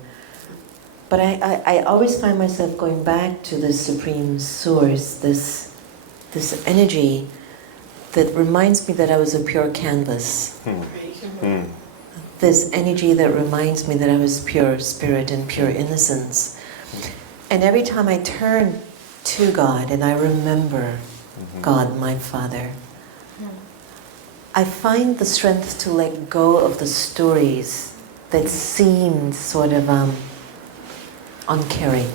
But I always find myself going back to this Supreme Source, this energy that reminds me that I was a pure canvas. This energy that reminds me that I was pure spirit and pure innocence. And every time I turn to God and I remember God, my Father, I find the strength to let go of the stories that seemed sort of uncaring.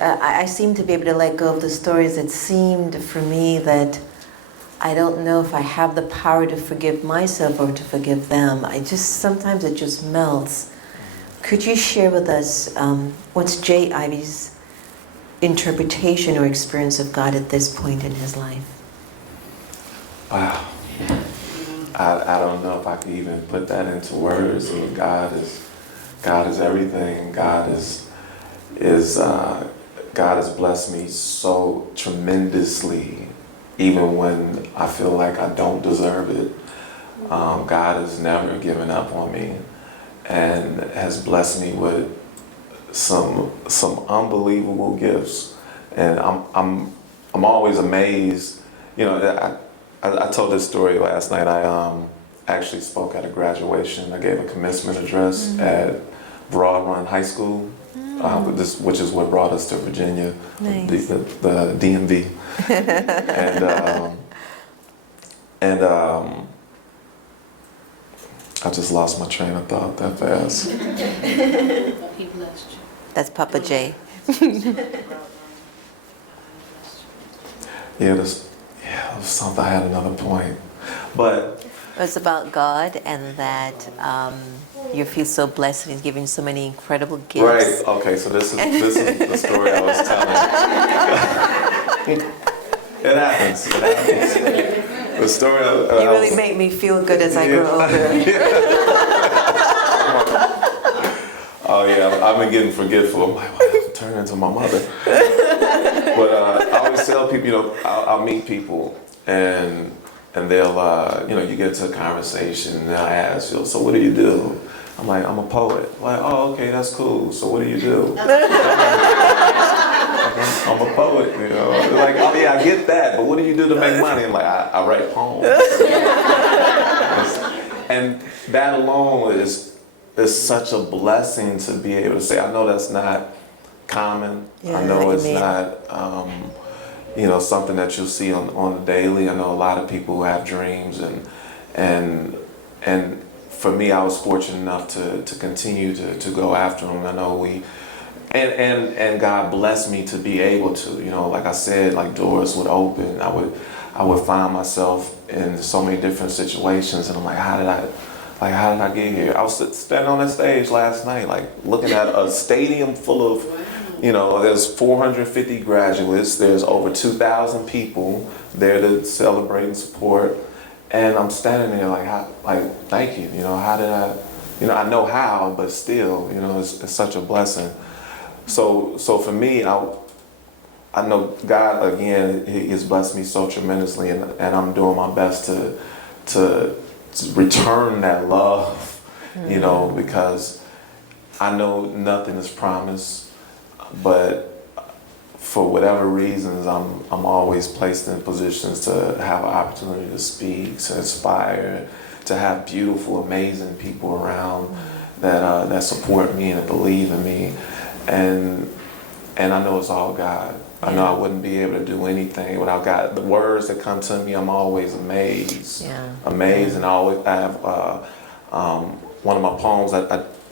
I seem to be able to let go of the stories that seemed for me that I don't know if I have the power to forgive myself or to forgive them. Sometimes it just melts. Could you share with us what's Jay Ivy's interpretation or experience of God at this point in his life? Wow. I don't know if I could even put that into words. I mean, God is everything. God has blessed me so tremendously, even when I feel like I don't deserve it. God has never given up on me, and has blessed me with some unbelievable gifts. And I'm always amazed. You know, I told this story last night. I actually spoke at a graduation. I gave a commencement address at Broad Run High School, which is what brought us to Virginia, Nice. the DMV. and I just lost my train of thought that fast. He blessed you. That's Papa J. Yeah, it was something. I had another point, but It was about God and that you feel so blessed and he's giving so many incredible gifts. right. Okay, so this is the story I was telling. It happens. The story. You really make me feel good as I grow older. Oh yeah, I've been getting forgetful. I'm like, wow, I'm turning into my mother. But I always tell people, you know, I'll meet people and they'll, you know, you get into a conversation and they'll ask you, so what do you do? I'm like, I'm a poet. Like, oh, okay, that's cool. So what do you do? I'm a poet, you know. They're like, oh yeah, I get that, but what do you do to make money? I'm like, I write poems. And that alone is such a blessing to be able to say. I know that's not common. Yeah, I know it's amen. not, you know, something that you'll see on the daily. I know a lot of people who have dreams, and for me, I was fortunate enough to continue to go after them. I know and God blessed me to be able to, you know, like I said, like doors would open. I would find myself in so many different situations, and I'm like, how did I get here? I was standing on that stage last night, like looking at a stadium full of, you know, there's 450 graduates, there's over 2,000 people there to celebrate and support, and I'm standing there like, thank you, you know, how did I, you know, I know how, but still, you know, it's such a blessing. So for me, I know God, again, He has blessed me so tremendously, and I'm doing my best to return that love, you know, because I know nothing is promised, but for whatever reasons, I'm always placed in positions to have an opportunity to speak, to inspire, to have beautiful, amazing people around that support me and believe in me, and I know it's all God. I know I wouldn't be able to do anything without God. The words that come to me, I'm always amazed. Yeah. Amazed, and I have one of my poems.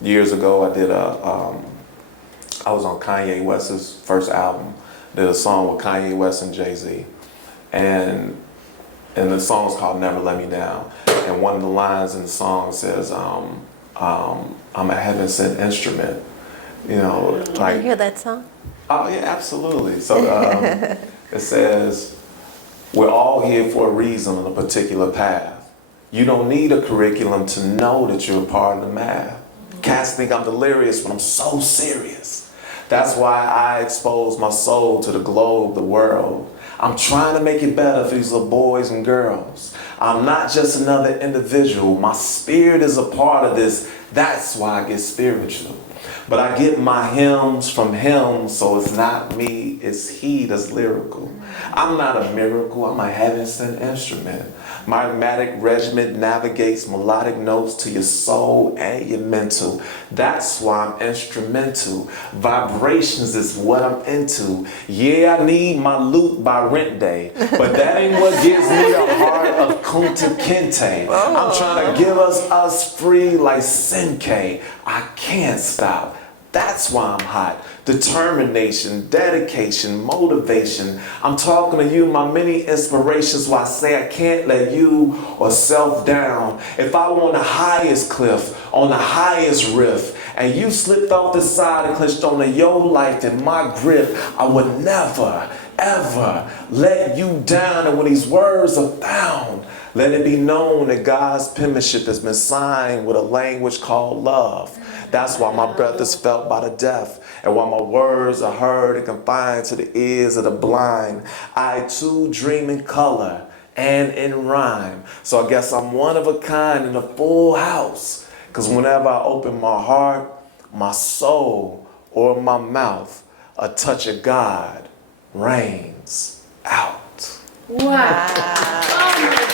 Years ago, I did I was on Kanye West's first album. Did a song with Kanye West and Jay-Z, and the song's called "Never Let Me Down." And one of the lines in the song says, "I'm a heaven-sent instrument." You know, like. You hear that song? Oh yeah, absolutely. So it says, we're all here for a reason on a particular path. You don't need a curriculum to know that you're a part of the math. Cats think I'm delirious, but I'm so serious. That's why I expose my soul to the globe, the world. I'm trying to make it better for these little boys and girls. I'm not just another individual. My spirit is a part of this. That's why I get spiritual. But I get my hymns from Him, so it's not me, it's He that's lyrical. I'm not a miracle, I'm a heaven-sent instrument. My rhythmic regiment navigates melodic notes to your soul and your mental. That's why I'm instrumental. Vibrations is what I'm into. Yeah, I need my loot by rent day, but that ain't what gives me a heart of Kunta Kinte. I'm trying to give us free like Senke. I can't stop. That's why I'm hot. Determination, dedication, motivation. I'm talking to you, my many inspirations, why I say I can't let you or self down. If I were on the highest cliff, on the highest riff, and you slipped off the side and clutched onto your life in my grip. I would never, ever let you down. And when these words are found, let it be known that God's penmanship has been signed with a language called love. That's why my breath is felt by the deaf, and while my words are heard and confined to the ears of the blind. I too dream in color and in rhyme. So I guess I'm one of a kind in a full house. Because whenever I open my heart, my soul, or my mouth, a touch of God rains out. Wow. Oh my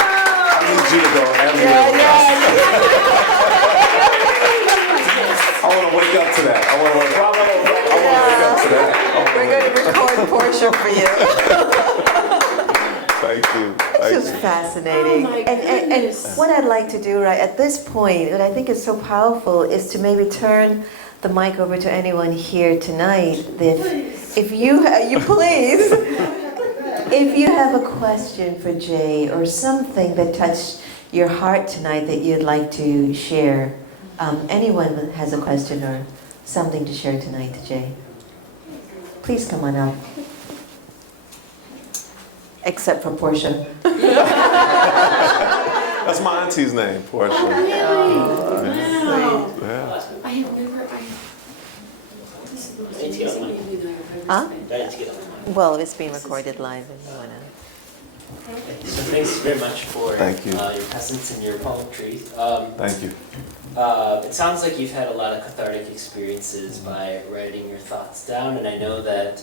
I need you to go everywhere. I want to wake up to that. I want to wake up to that. We're going to record Portia for you. Thank you. This is fascinating. Oh my and goodness. what I'd like to do right at this point, what I think is so powerful, is to maybe turn the mic over to anyone here tonight. If you please, if you have a question for Jay or something that touched your heart tonight that you'd like to share, anyone that has a question or something to share tonight to Jay, please come on up. Except for Portia. That's my auntie's name, Portia. Really? Wow. Yeah. I remember this is the most amazing interview that I've ever spent. Well, it's being recorded live and you wanna. So thanks very much for Thank you. your presence and your poetry. Thank you. It sounds like you've had a lot of cathartic experiences by writing your thoughts down, and I know that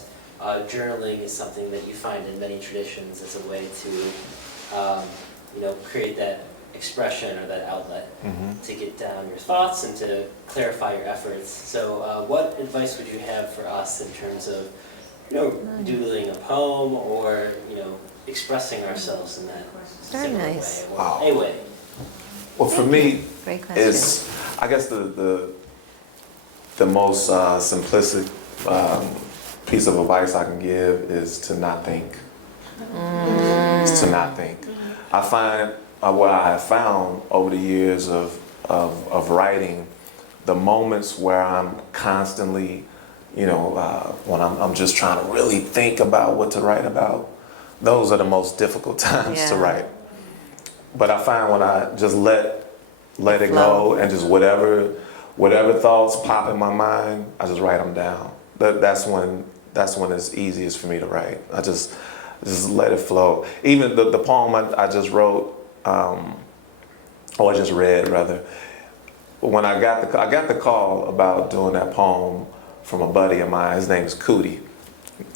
journaling is something that you find in many traditions as a way to, create that expression or that outlet to get down your thoughts and to clarify your efforts. So, what advice would you have for us in terms of, doodling a poem or, expressing ourselves in that Very similar nice. way or Wow. a way? Well, for me, Great question. it's, I guess the most simplistic piece of advice I can give is to not think. It's to not think. I find what I have found over the years of writing, the moments where I'm constantly, when I'm just trying to really think about what to write about, those are the most difficult times to Yeah. write. But I find when I just let it Flow. go and just whatever thoughts pop in my mind, I just write them down. That's when it's easiest for me to write. I just let it flow. Even the poem I just wrote, or I just read rather. When I got the call about doing that poem from a buddy of mine. His name is Cootie.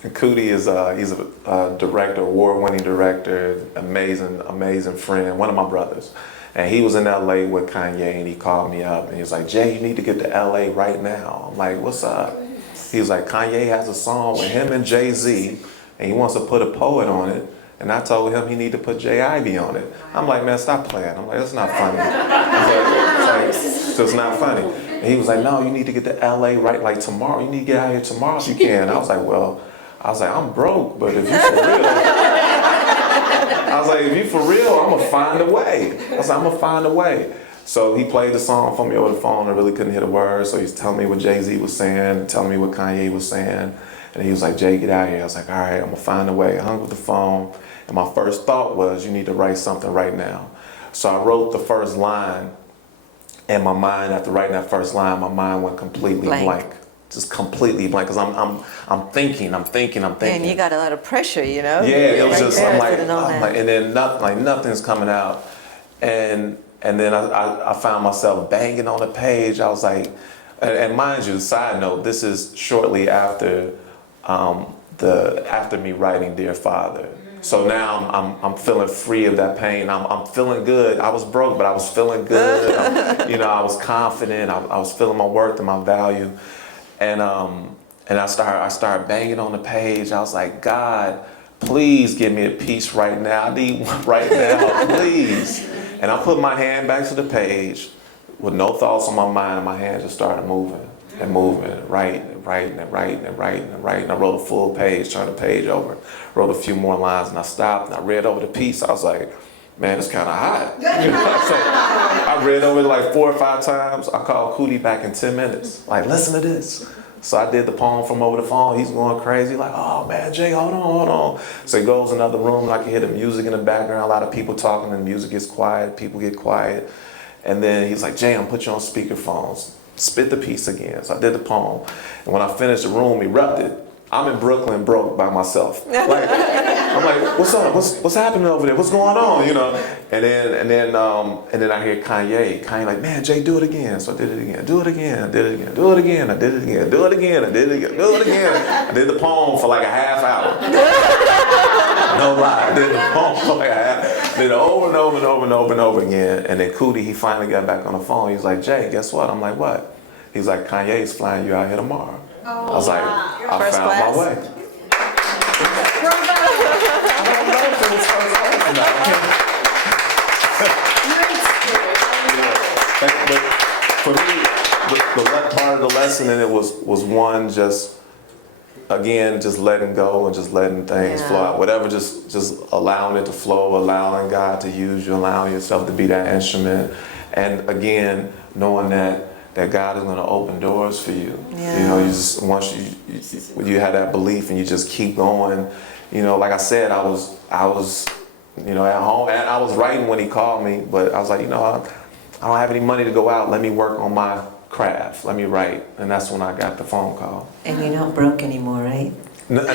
And Cootie is he's a director, award-winning director, amazing friend, one of my brothers. And he was in LA with Kanye, and he called me up and he was like, "Jay, you need to get to LA right now." I'm like, "What's up?" He was like, "Kanye has a song with him and Jay-Z, and he wants to put a poet on it." And I told him he need to put J. Ivy on it. I'm like, "Man, stop playing." I'm like, "That's not funny." It's just not funny. And he was like, "No, you need to get to LA right like tomorrow. You need to get out here tomorrow if you can." I was like, I'm broke, but if you for real, if you for real, I'm gonna find a way. I was like, I'm gonna find a way. So he played the song for me over the phone. I really couldn't hit a word. So he's telling me what Jay-Z was saying, telling me what Kanye was saying. And he was like, "Jay, get out here." I was like, "All right, I'm gonna find a way." I hung up the phone. And my first thought was, you need to write something right now. So I wrote the first line. And my mind, after writing that first line, my mind went completely blank. Just completely blank, because I'm thinking. And you got a lot of pressure, you know? Yeah, it was Right just, there, I'm sitting on that. like, and then nothing's coming out. And then I found myself banging on the page. I was like, and mind you, side note, this is shortly after after me writing Dear Father. So now I'm feeling free of that pain. I'm feeling good. I was broke, but I was feeling good. I was confident. I was feeling my worth and my value. And I started banging on the page. I was like, "God, please give me a piece right now. I need one right now, please." And I put my hand back to the page with no thoughts on my mind, and my hand just started moving. and moving, and writing, and writing, and writing, and writing, and writing. I wrote a full page, turned the page over, wrote a few more lines, and I stopped, and I read over the piece. I was like, man, it's kind of hot. So I read over it like 4 or 5 times. I called Cootie back in 10 minutes. Like, listen to this. So I did the poem from over the phone. He's going crazy. Like, oh man, Jay, hold on, hold on. So he goes in another room, and I can hear the music in the background. A lot of people talking, and the music gets quiet. People get quiet. And then he's like, Jay, I'm put you on speakerphones. Spit the piece again. So I did the poem. And when I finished, the room erupted. I'm in Brooklyn broke by myself. Like, I'm like, what's up? What's happening over there? What's going on? You know? And then I hear Kanye. Kanye like, man, Jay, do it again. So I did it again. Do it again. I did it again. Do it again. I did it again. Do it again. I did it again. Do it again. I did the poem for like a half hour. No lie. I did the poem for like a half. Did it over and over and over and over and over again. And then Cootie, he finally got back on the phone. He's like, Jay, guess what? I'm like, what? He's like, Kanye's flying you out here tomorrow. I was like, I First found class? my way. I don't know if it was first class or not. But for me, the part of the lesson in it was one, just letting go and just letting things flow out. Whatever, just allowing it to flow, allowing God to use you, allowing yourself to be that instrument. And again, knowing that God is going to open doors for you. Yeah. You know, you just once you have that belief and you just keep going. You know, like I said, I was you know, at home, and I was writing when he called me, but I was like, you know, I don't have any money to go out. Let me work on my craft. Let me write, and that's when I got the phone call. And you're not broke anymore, right? No.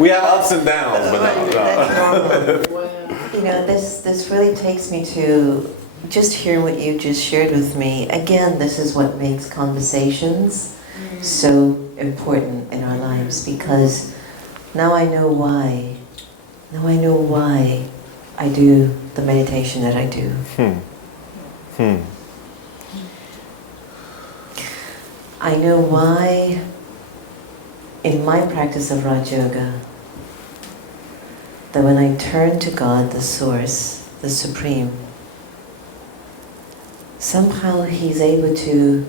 We have ups and downs, but no. That's normal. You know, this really takes me to just hearing what you just shared with me. Again, this is what makes conversations so important in our lives, because now I know why. Now I know why I do the meditation that I do. I know why in my practice of Raj Yoga, that when I turn to God, the Source, the Supreme, somehow He's able to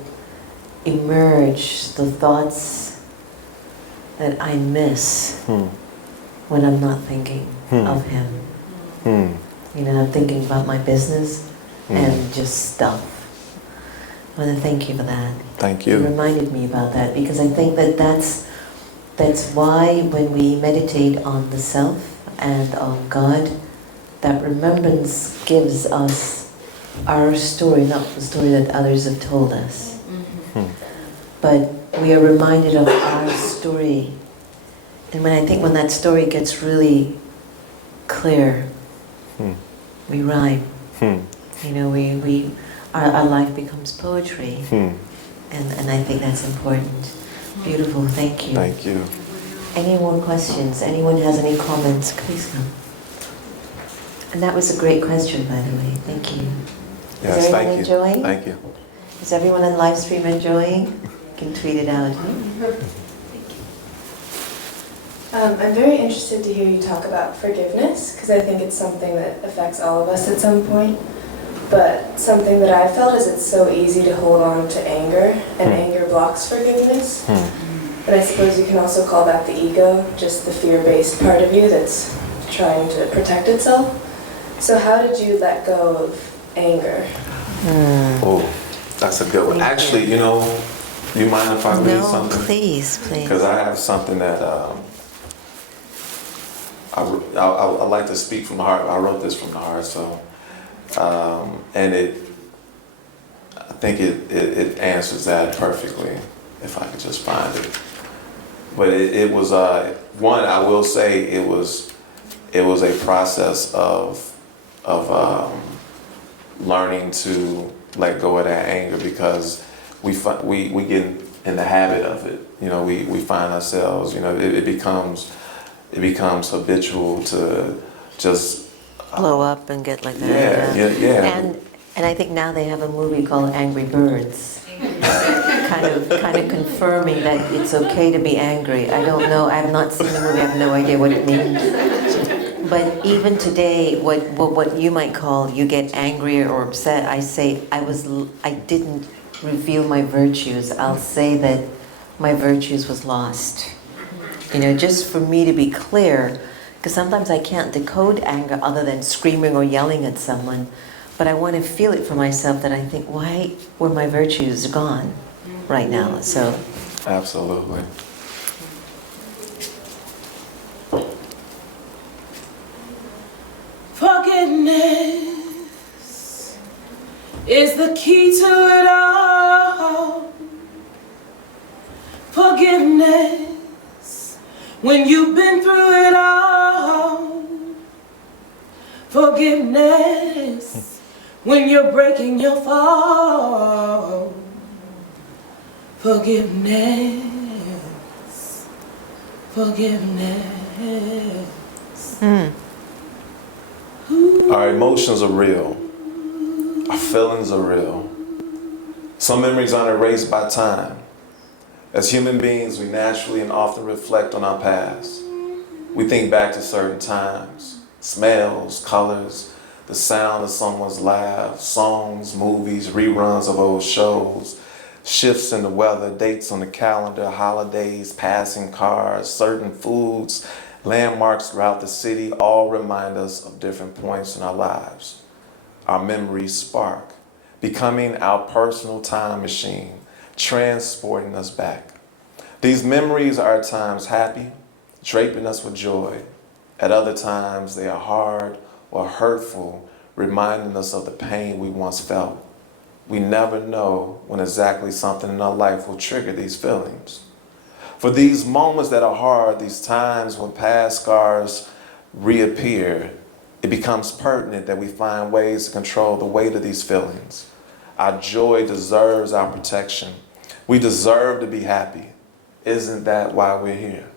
emerge the thoughts that I miss when I'm not thinking of Him. You know, I'm thinking about my business and just stuff. I want to thank you for that. Thank You you. reminded me about that, because I think that that's why when we meditate on the self and on God, that remembrance gives us our story, not the story that others have told us. But we are reminded of our story. And when that story gets really clear, we rhyme. You know, our life becomes poetry. And I think that's important. Beautiful, thank you. Thank you. Any more questions? Anyone has any comments? Please come. And that was a great question, by the way. Thank you. Yes, Is everyone thank you. enjoying? Thank you. Is everyone on live stream enjoying? You can tweet it out. I'm very interested to hear you talk about forgiveness, because I think it's something that affects all of us at some point. But something that I've felt is it's so easy to hold on to anger, and anger blocks forgiveness. And I suppose you can also call that the ego, just the fear-based part of you that's trying to protect itself. So how did you let go of anger? Oh, that's a good one. Actually, you know, you mind if I read No, something? please, please. Because I have something that I like to speak from the heart. I wrote this from the heart, so and I think it answers that perfectly if I could just find it. But it was one. I will say it was a process of learning to let go of that anger, because we get in the habit of it. You know, we find ourselves. You know, it becomes habitual to just Blow up and get like that. Yeah. And I think now they have a movie called Angry Birds, kind of confirming that it's okay to be angry. I don't know. I have not seen the movie. I have no idea what it means. But even today, what you might call you get angrier or upset, I say I didn't reveal my virtues, I'll say that my virtues was lost. You know, just for me to be clear, because sometimes I can't decode anger other than screaming or yelling at someone, but I want to feel it for myself that I think, why were my virtues gone right now? So, Absolutely. Forgiveness is the key to it all. Forgiveness when you've been through it all. Forgiveness when you're breaking your fall. Forgiveness. Forgiveness. Our emotions are real. Our feelings are real. Some memories aren't erased by time. As human beings, we naturally and often reflect on our past. We think back to certain times, smells, colors, the sound of someone's laugh, songs, movies, reruns of old shows, shifts in the weather, dates on the calendar, holidays, passing cars, certain foods, landmarks throughout the city all remind us of different points in our lives. Our memories spark, becoming our personal time machine, transporting us back. These memories are at times happy, draping us with joy. At other times, they are hard or hurtful, reminding us of the pain we once felt. We never know when exactly something in our life will trigger these feelings. For these moments that are hard, these times when past scars reappear, it becomes pertinent that we find ways to control the weight of these feelings. Our joy deserves our protection. We deserve to be happy. Isn't that why we're here?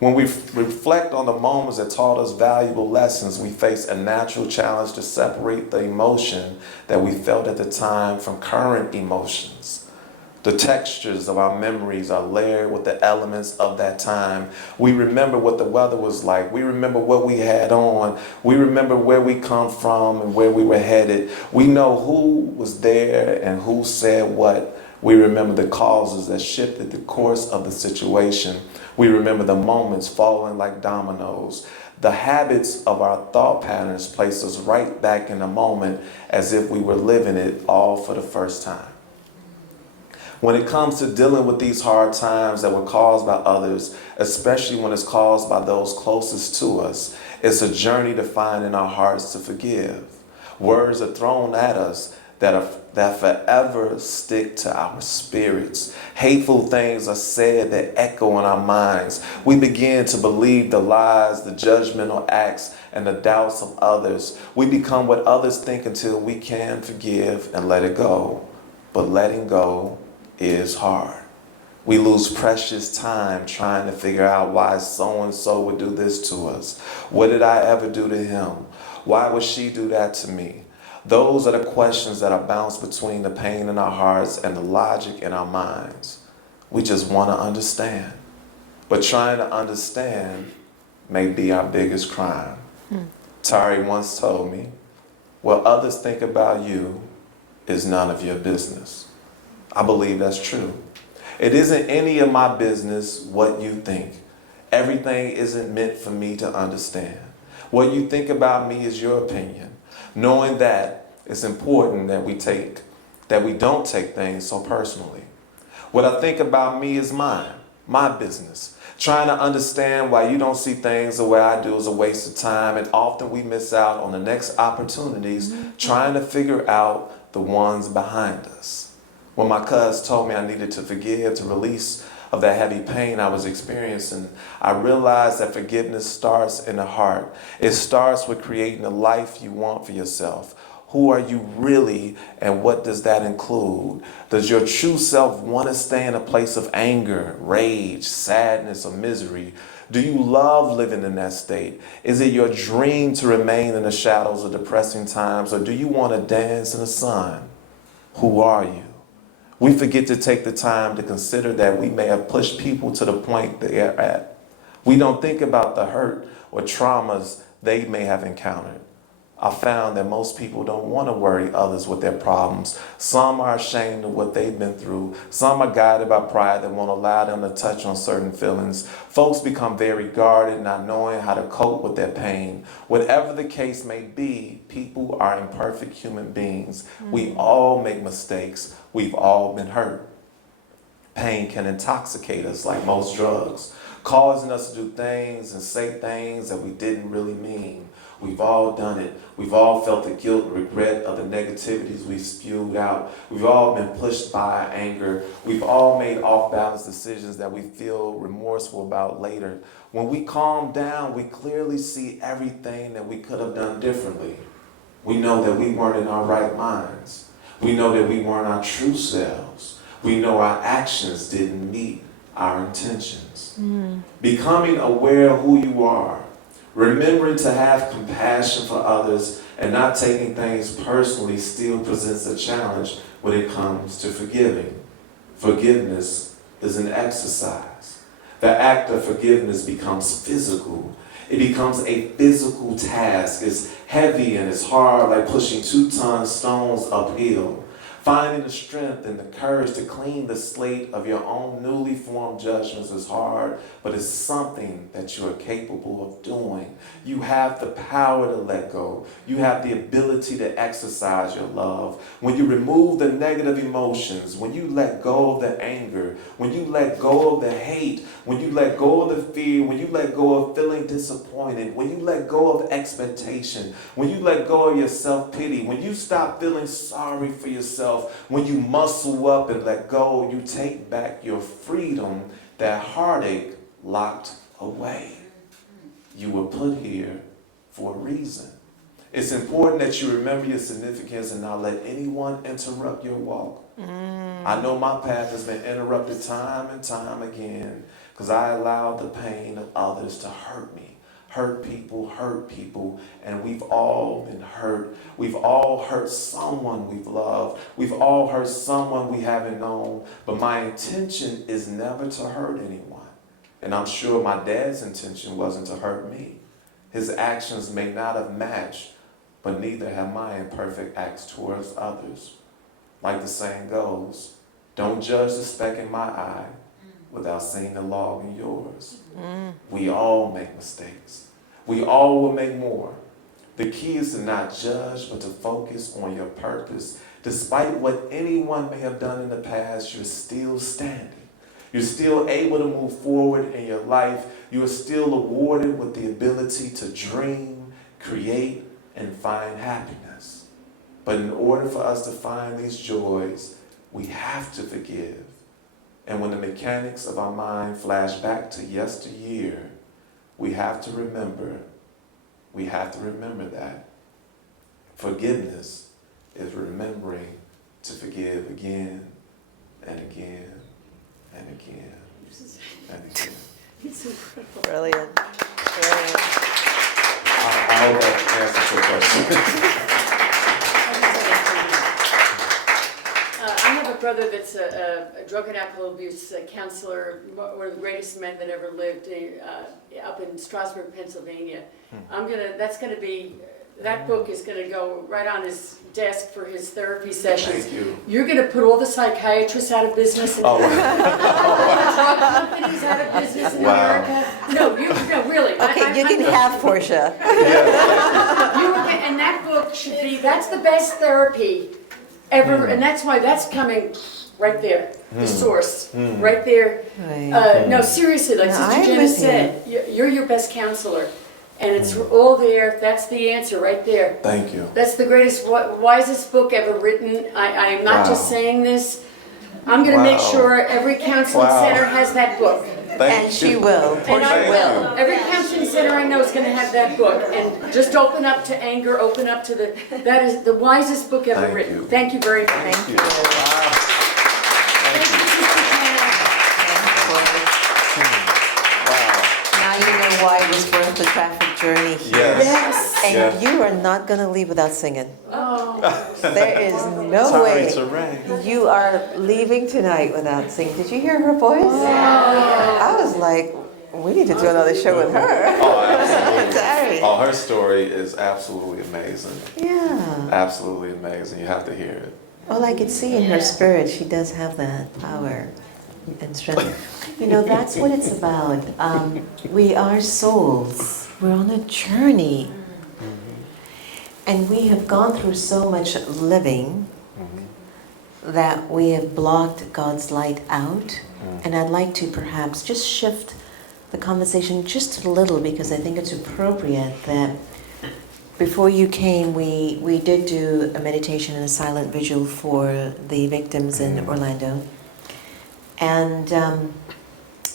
When we reflect on the moments that taught us valuable lessons, we face a natural challenge to separate the emotion that we felt at the time from current emotions. The textures of our memories are layered with the elements of that time. We remember what the weather was like. We remember what we had on. We remember where we come from and where we were headed. We know who was there and who said what. We remember the causes that shifted the course of the situation. We remember the moments falling like dominoes. The habits of our thought patterns place us right back in the moment as if we were living it all for the first time. When it comes to dealing with these hard times that were caused by others, especially when it's caused by those closest to us, it's a journey to find in our hearts to forgive. Words are thrown at us that forever stick to our spirits. Hateful things are said that echo in our minds. We begin to believe the lies, the judgmental acts, and the doubts of others. We become what others think until we can forgive and let it go. But letting go is hard. We lose precious time trying to figure out why so-and-so would do this to us. What did I ever do to him? Why would she do that to me? Those are the questions that are bounced between the pain in our hearts and the logic in our minds. We just want to understand. But trying to understand may be our biggest crime. Tari once told me, what others think about you is none of your business. I believe that's true. It isn't any of my business what you think. Everything isn't meant for me to understand. What you think about me is your opinion. Knowing that, it's important that we don't take things so personally. What I think about me is mine, my business. Trying to understand why you don't see things the way I do is a waste of time, and often we miss out on the next opportunities trying to figure out the ones behind us. When my cousin told me I needed to forgive, to release of that heavy pain I was experiencing, I realized that forgiveness starts in the heart. It starts with creating the life you want for yourself. Who are you really, and what does that include? Does your true self want to stay in a place of anger, rage, sadness, or misery? Do you love living in that state? Is it your dream to remain in the shadows of depressing times, or do you want to dance in the sun? Who are you? We forget to take the time to consider that we may have pushed people to the point they are at. We don't think about the hurt or traumas they may have encountered. I found that most people don't want to worry others with their problems. Some are ashamed of what they've been through. Some are guided by pride that won't allow them to touch on certain feelings. Folks become very guarded, not knowing how to cope with their pain. Whatever the case may be, people are imperfect human beings. We all make mistakes. We've all been hurt. Pain can intoxicate us like most drugs, causing us to do things and say things that we didn't really mean. We've all done it. We've all felt the guilt and regret of the negativities we've spewed out. We've all been pushed by anger. We've all made off-balance decisions that we feel remorseful about later. When we calm down, we clearly see everything that we could have done differently. We know that we weren't in our right minds. We know that we weren't our true selves. We know our actions didn't meet our intentions. Becoming aware of who you are, remembering to have compassion for others and not taking things personally still presents a challenge when it comes to forgiving. Forgiveness is an exercise. The act of forgiveness becomes physical. It becomes a physical task. It's heavy and it's hard, like pushing 2-ton stones uphill. Finding the strength and the courage to clean the slate of your own newly formed judgments is hard, but it's something that you are capable of doing. You have the power to let go. You have the ability to exercise your love. When you remove the negative emotions, when you let go of the anger, when you let go of the hate, when you let go of the fear, when you let go of feeling disappointed, when you let go of expectation, when you let go of your self-pity, when you stop feeling sorry for yourself, when you muscle up and let go, you take back your freedom that heartache locked away. You were put here for a reason. It's important that you remember your significance and not let anyone interrupt your walk. I know my path has been interrupted time and time again because I allowed the pain of others to hurt me. Hurt people, and we've all been hurt. We've all hurt someone we've loved. We've all hurt someone we haven't known, but my intention is never to hurt anyone. And I'm sure my dad's intention wasn't to hurt me. His actions may not have matched, but neither have my imperfect acts towards others. Like the saying goes, don't judge the speck in my eye without seeing the log in yours. We all make mistakes. We all will make more. The key is to not judge, but to focus on your purpose. Despite what anyone may have done in the past, you're still standing. You're still able to move forward in your life. You are still awarded with the ability to dream, create, and find happiness. But in order for us to find these joys, we have to forgive. And when the mechanics of our mind flash back to yesteryear, we have to remember that forgiveness is remembering to forgive again and again and again and again. It's incredible. Brilliant. I hope that answers your question. I have a brother that's a drug and alcohol abuse counselor, one of the greatest men that ever lived up in Strasburg, Pennsylvania. That book is going to go right on his desk for his therapy sessions. Thank you. You're going to put all the psychiatrists out of business and all the drug companies out of business in America. No, really. Okay, you can have Portia. And that book should be, that's the best therapy ever, and that's why that's coming right there, the source, right there. No, seriously, like Sister Jenna said, you're your best counselor, and it's all there. That's the answer right there. Thank you. That's the greatest, wisest book ever written. I am not just saying this. I'm going to make sure every counseling center has that book. And she will. And I will. Every counseling center I know is going to have that book. And just open up to anger, open up to that is the wisest book ever written. Thank you very much. Thank you. Thank you, Sister Jenna. Now you know why it was worth the traffic journey here. Yes. And you are not going to leave without singing. Oh. There is no way you are leaving tonight without singing. Did you hear her voice? I was like, we need to do another show with her. Oh, absolutely. Tari. Oh, her story is absolutely amazing. Yeah. Absolutely amazing. You have to hear it. Well, I could see in her spirit, she does have that power and strength. You know, that's what it's about. We are souls. We're on a journey. And we have gone through so much living that we have blocked God's light out. And I'd like to perhaps just shift the conversation just a little, because I think it's appropriate that before you came, we did do a meditation and a silent vigil for the victims in Orlando. And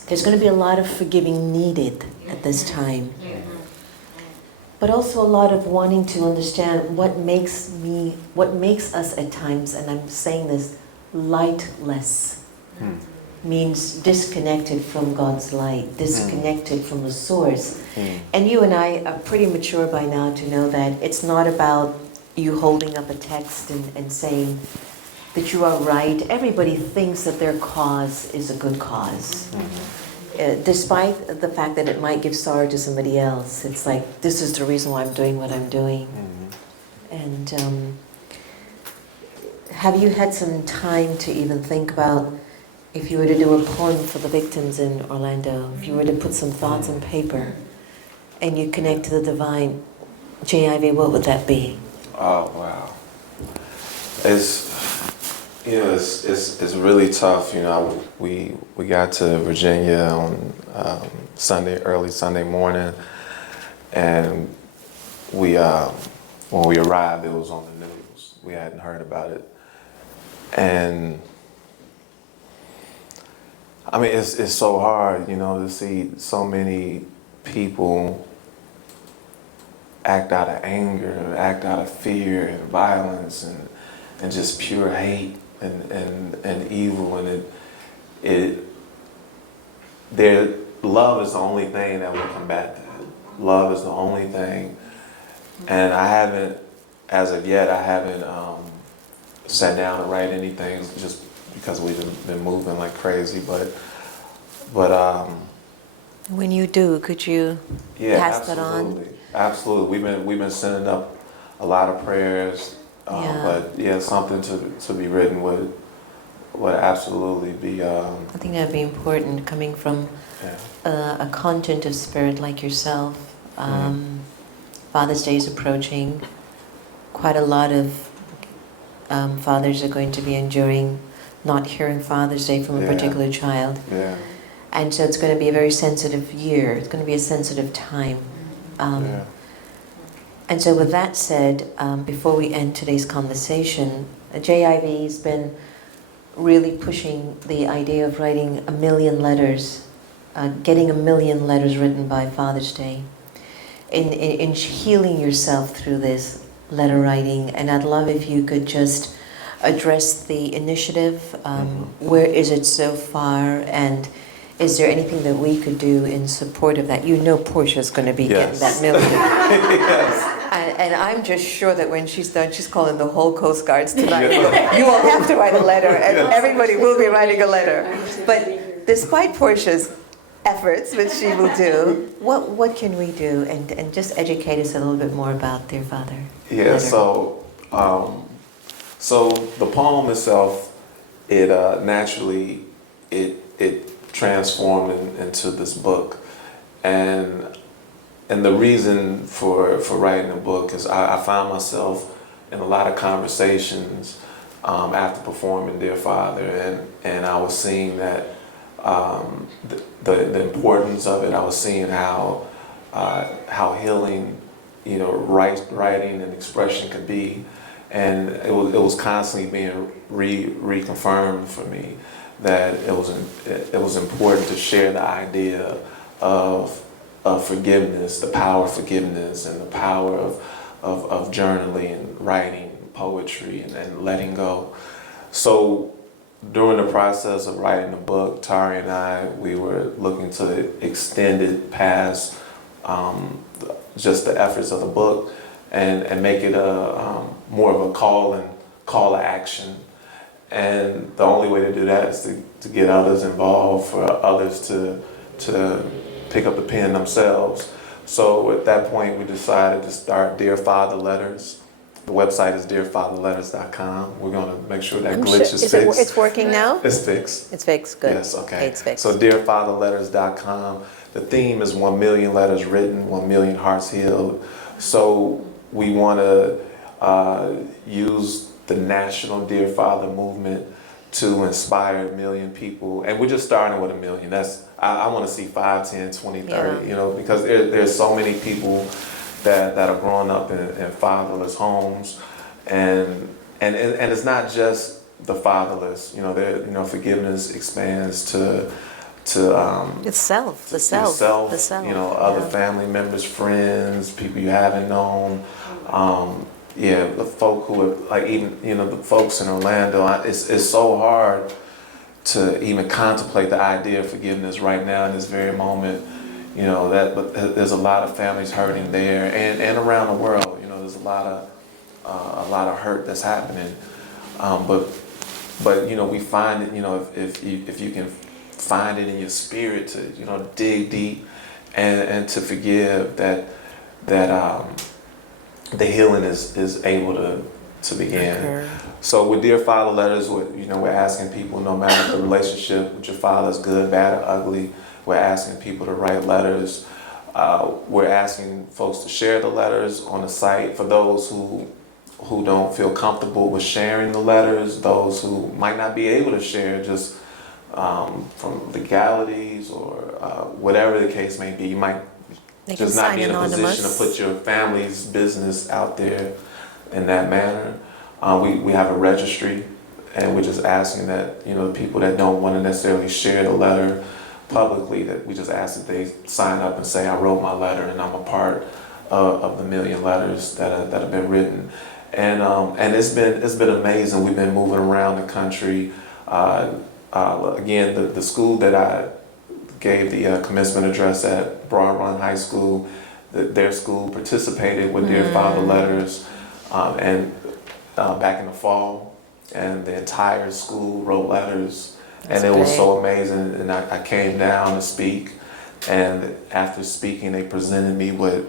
there's going to be a lot of forgiving needed at this time. But also a lot of wanting to understand what makes us at times, and I'm saying this, lightless. Means disconnected from God's light, disconnected from the source. And you and I are pretty mature by now to know that it's not about you holding up a text and saying that you are right. Everybody thinks that their cause is a good cause. Despite the fact that it might give sorrow to somebody else. It's like, this is the reason why I'm doing what I'm doing. And have you had some time to even think about, if you were to do a poem for the victims in Orlando, if you were to put some thoughts on paper and you connect to the divine, J.I.V., what would that be? Oh, wow. It's really tough. You know, we got to Virginia on early Sunday morning, and when we arrived, it was on the news. We hadn't heard about it. And I mean, it's so hard, you know, to see so many people act out of anger, act out of fear and violence and just pure hate and evil, and their love is the only thing that will combat that. Love is the only thing, and as of yet, I haven't sat down to write anything, just because we've been moving like crazy, but when you do, could you pass that on? Absolutely. We've been sending up a lot of prayers, but something to be written would absolutely be. I think that'd be important, coming from a content spirit like yourself. Father's Day is approaching. Quite a lot of fathers are going to be enduring not hearing Father's Day from a particular child. Yeah. And so it's going to be a very sensitive year. It's going to be a sensitive time. And so with that said, before we end today's conversation, JIV's been really pushing the idea of writing 1 million letters, getting 1 million letters written by Father's Day, in healing yourself through this letter writing. And I'd love if you could just address the initiative. Where is it so far, and is there anything that we could do in support of that? You know Portia's going to be getting that 1 million. Yes. And I'm just sure that when she's done, she's calling the whole Coast Guards tonight. You will have to write a letter, and everybody will be writing a letter. But despite Portia's efforts, which she will do, what can we do? And just educate us a little bit more about their father. Yeah, so the poem itself, it naturally, it transformed into this book. And the reason for writing a book is I found myself in a lot of conversations after performing Dear Father, and I was seeing that the importance of it. I was seeing how healing, writing and expression could be, and it was constantly being reconfirmed for me that it was important to share the idea of forgiveness, the power of forgiveness, and the power of journaling, writing, poetry, and letting go. So during the process of writing the book, Tari and I, we were looking to extend it past just the efforts of the book and make it more of a call to action. And the only way to do that is to get others involved, for others to pick up the pen themselves. So at that point, we decided to start Dear Father Letters. The website is dearfatherletters.com. We're going to make sure that glitch is fixed. It's working now? It's fixed. It's fixed, good. Yes, okay. It's fixed. So dearfatherletters.com. The theme is 1 million letters written, 1 million hearts healed. So we want to use the national Dear Father movement to inspire 1 million people. And we're just starting with 1 million. I want to see 5, 10, 20, 30, you know, because there's so many people that are growing up in fatherless homes, and it's not just the fatherless. You know, forgiveness expands to It's self, the self. You know, other family members, friends, people you haven't known. The folk who are like, even, you know, the folks in Orlando. It's so hard to even contemplate the idea of forgiveness right now in this very moment. You know, but there's a lot of families hurting there, and around the world. You know, there's a lot of hurt that's happening. But you know, we find it. You know, if you can find it in your spirit to, you know, dig deep and to forgive, that the healing is able to begin. Okay. So with Dear Father Letters, we're asking people, no matter if the relationship with your father is good, bad, or ugly, we're asking people to write letters. We're asking folks to share the letters on the site. For those who don't feel comfortable with sharing the letters, those who might not be able to share just from legalities or whatever the case may be, you might just not be in a position to put your family's business out there in that manner. We have a registry, and we're just asking that, you know, the people that don't want to necessarily share the letter publicly, that we just ask that they sign up and say, I wrote my letter and I'm a part of the 1 million letters that have been written. And it's been amazing. We've been moving around the country. Again, the school that I gave the commencement address at, Broad Run High School, their school participated with Dear Father Letters back in the fall, and the entire school wrote letters. That's and it was so amazing. And I came down to speak, and after speaking, they presented me with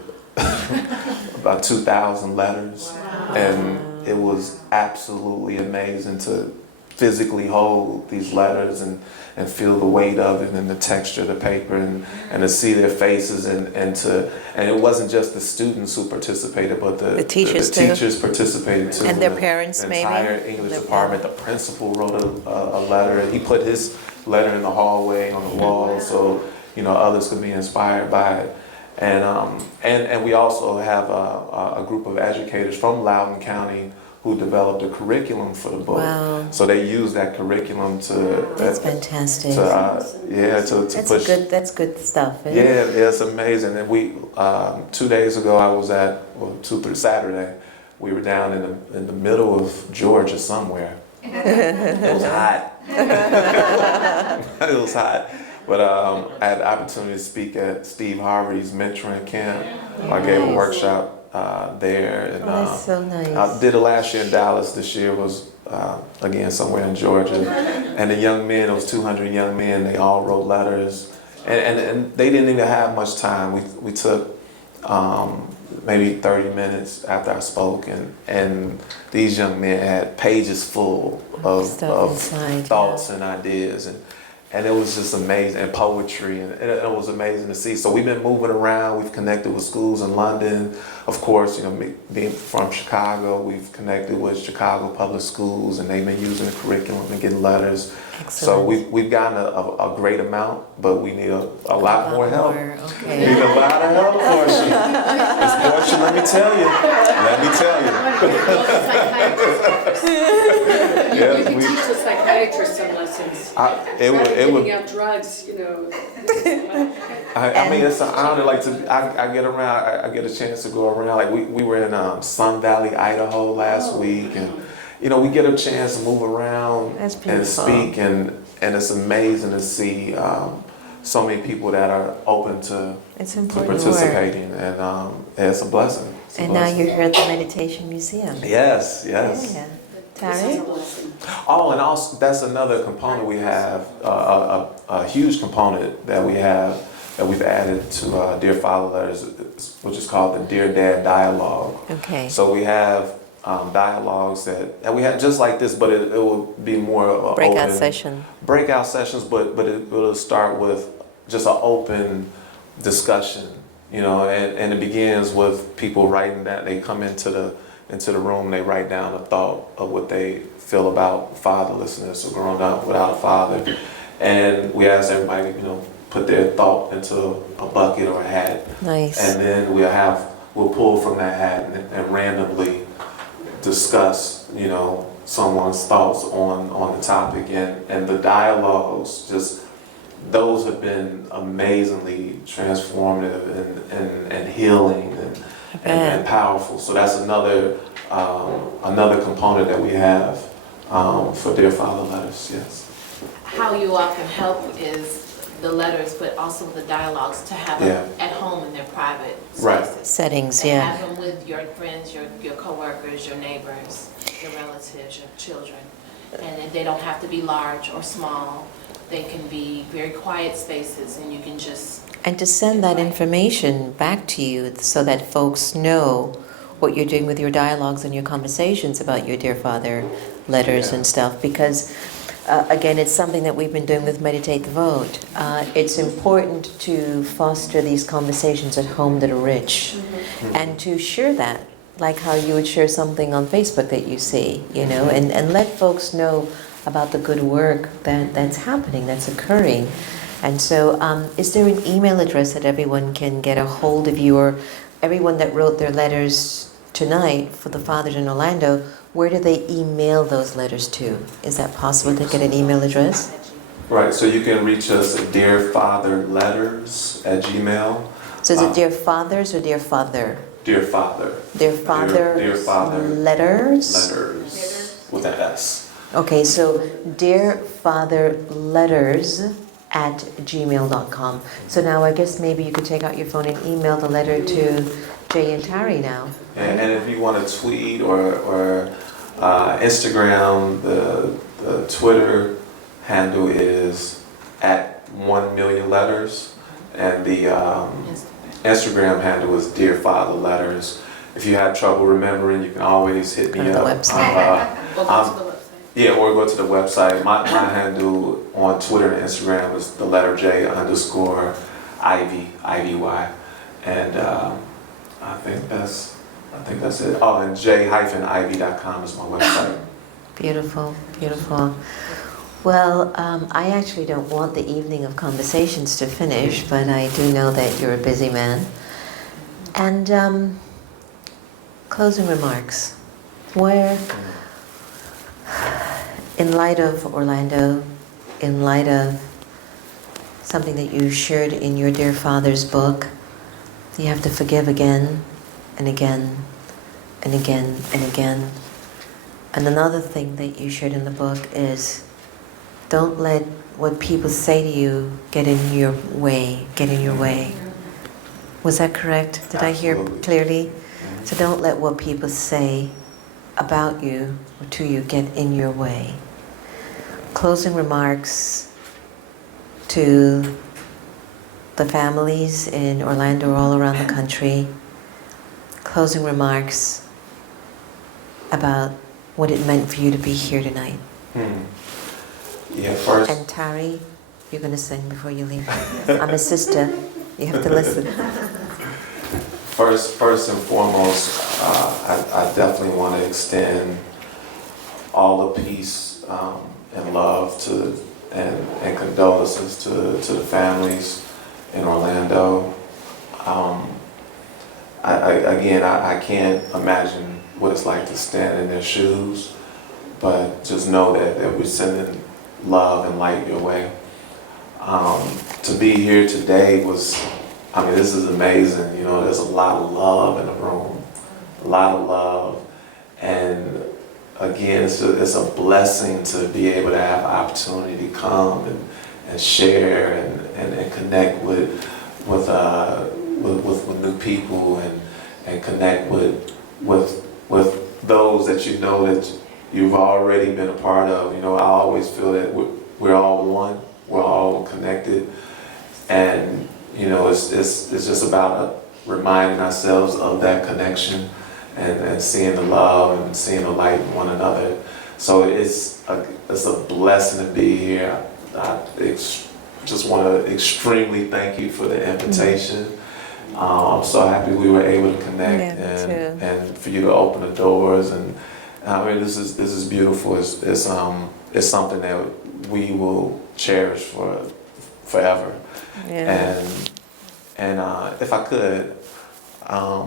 about 2,000 letters. Wow. And it was absolutely amazing to physically hold these letters and feel the weight of it and the texture of the paper and to see their faces and it wasn't just the students who participated, but the teachers participated too. And their parents, maybe? The entire English department. The principal wrote a letter. He put his letter in the hallway on the wall so, you know, others could be inspired by it. And we also have a group of educators from Loudoun County who developed a curriculum for the book. Wow. So they use that curriculum to... That's fantastic. That's good stuff. It's amazing. And we, 2 days ago, I was Saturday, we were down in the middle of Georgia somewhere. It was hot. It was hot. But I had the opportunity to speak at Steve Harvey's mentoring camp. I gave a workshop there. And, that's so nice. I did it last year in Dallas. This year was, again, somewhere in Georgia. And the young men, it was 200 young men, they all wrote letters. And they didn't even have much time. We took maybe 30 minutes after I spoke, and these young men had pages full of thoughts and ideas. And it was just amazing, and poetry, and it was amazing to see. So we've been moving around. We've connected with schools in London. Of course, you know, being from Chicago, we've connected with Chicago public schools, and they've been using the curriculum and getting letters. Excellent. So we've gotten a great amount, but we need a lot more help. Okay. We need a lot of help, Portia. Miss Portia, let me tell you. You can teach the psychiatrist some lessons. Giving out drugs, you know. I mean, it's an honor. Like I get around. I get a chance to go around. Like we were in Sun Valley, Idaho last week, and you know, we get a chance to move around and speak, and it's amazing to see so many people that are open to participating, and it's a blessing. Now you're here at the Meditation Museum. Yes. Yeah. Tari? Oh, and also that's another component we have, a huge component that we have that we've added to Dear Father letters, which is called the Dear Dad Dialogue. Okay. So we have dialogues that we have just like this, but it will be more Breakout open, session. breakout sessions, but it will start with just an open discussion, you know, and it begins with people writing that. They come into the room, they write down a thought of what they feel about fatherlessness or growing up without a father, and we ask everybody, you know, put their thought into a bucket or a hat. Nice. And then we'll pull from that hat and randomly discuss, you know, someone's thoughts on the topic, and the dialogues, just those have been amazingly transformative and healing and powerful. So that's another component that we have for Dear Father letters. Yes. How you all can help is the letters, but also the dialogues, to have them at home in their private spaces. Right. Settings, And yeah. have them with your friends, your coworkers, your neighbors, your relatives, your children. And they don't have to be large or small. They can be very quiet spaces, and you can just... And to send that information back to you so that folks know what you're doing with your dialogues and your conversations about your Dear Father letters and stuff, because again, it's something that we've been doing with Meditate the Vote. It's important to foster these conversations at home that are rich, and to share that, like how you would share something on Facebook that you see, you know, and let folks know about the good work that's happening, that's occurring. And so, is there an email address that everyone can get a hold of you, or everyone that wrote their letters tonight for the fathers in Orlando, where do they email those letters to? Is that possible to get an email address? Right, so you can reach us at dearfatherletters@gmail. So is it Dear Fathers or Dear Father? Dear Father. Dear Father. Dear Father. Letters? Letters. With an S. Okay, so Dear Father Letters at gmail.com. So now I guess maybe you could take out your phone and email the letter to Jay and Tari now. And if you want to tweet or Instagram, the Twitter handle is at 1,000,000letters, and the Instagram handle is Dear Father Letters. If you have trouble remembering, you can always hit me Go to the up. website. Or go to the website. Yeah, or go to the website. My handle on Twitter and Instagram is the letter J_Ivy, IVY, and I think that's it. Oh, and j-ivy.com is my website. Beautiful, beautiful. Well, I actually don't want the evening of conversations to finish, but I do know that you're a busy man. And closing remarks. Where, in light of Orlando, in light of something that you shared in your Dear Father's book, you have to forgive again and again and again and again. And another thing that you shared in the book is, don't let what people say to you get in your way, Was that correct? Did I hear clearly? So don't let what people say about you or to you get in your way. Closing remarks to the families in Orlando or all around the country. Closing remarks about what it meant for you to be here tonight. Yeah, first. And Tari, you're going to sing before you leave. I'm a sister. You have to listen. First and foremost, I definitely want to extend all the peace and love and condolences to the families in Orlando. I can't imagine what it's like to stand in their shoes, but just know that we're sending love and light your way. To be here today this is amazing. You know, there's a lot of love in the room, a lot of love, and again, it's a blessing to be able to have the opportunity to come and share and connect with new people and connect with those that you know that you've already been a part of. You know, I always feel that we're all one, we're all connected, and it's just about reminding ourselves of that connection and seeing the love and seeing the light in one another. So it's a blessing to be here. I just want to extremely thank you for the invitation. I'm so happy we were able to connect and for you to open the doors. And I mean, this is beautiful. It's something that we will cherish forever. Yeah. And if I could, I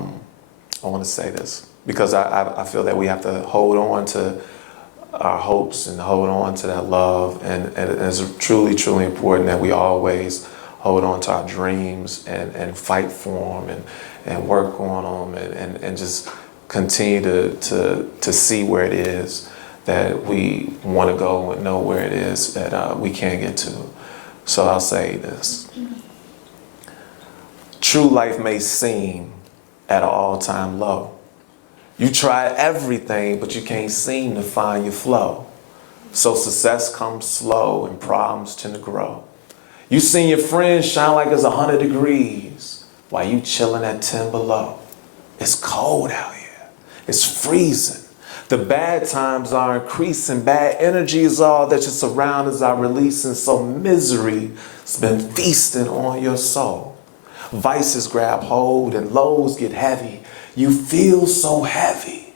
want to say this because I feel that we have to hold on to our hopes and hold on to that love, and it's truly, truly important that we always hold on to our dreams and fight for them and work on them and just continue to see where it is that we want to go and know where it is that we can get to. So I'll say this. True life may seem at an all-time low. You try everything, but you can't seem to find your flow. So success comes slow and problems tend to grow. You seen your friends shine like it's 100 degrees while you chilling at 10 below. It's cold out here. It's freezing. The bad times are increasing. Bad energy is all that your surroundings are releasing. So misery's been feasting on your soul. Vices grab hold and lows get heavy. You feel so heavy,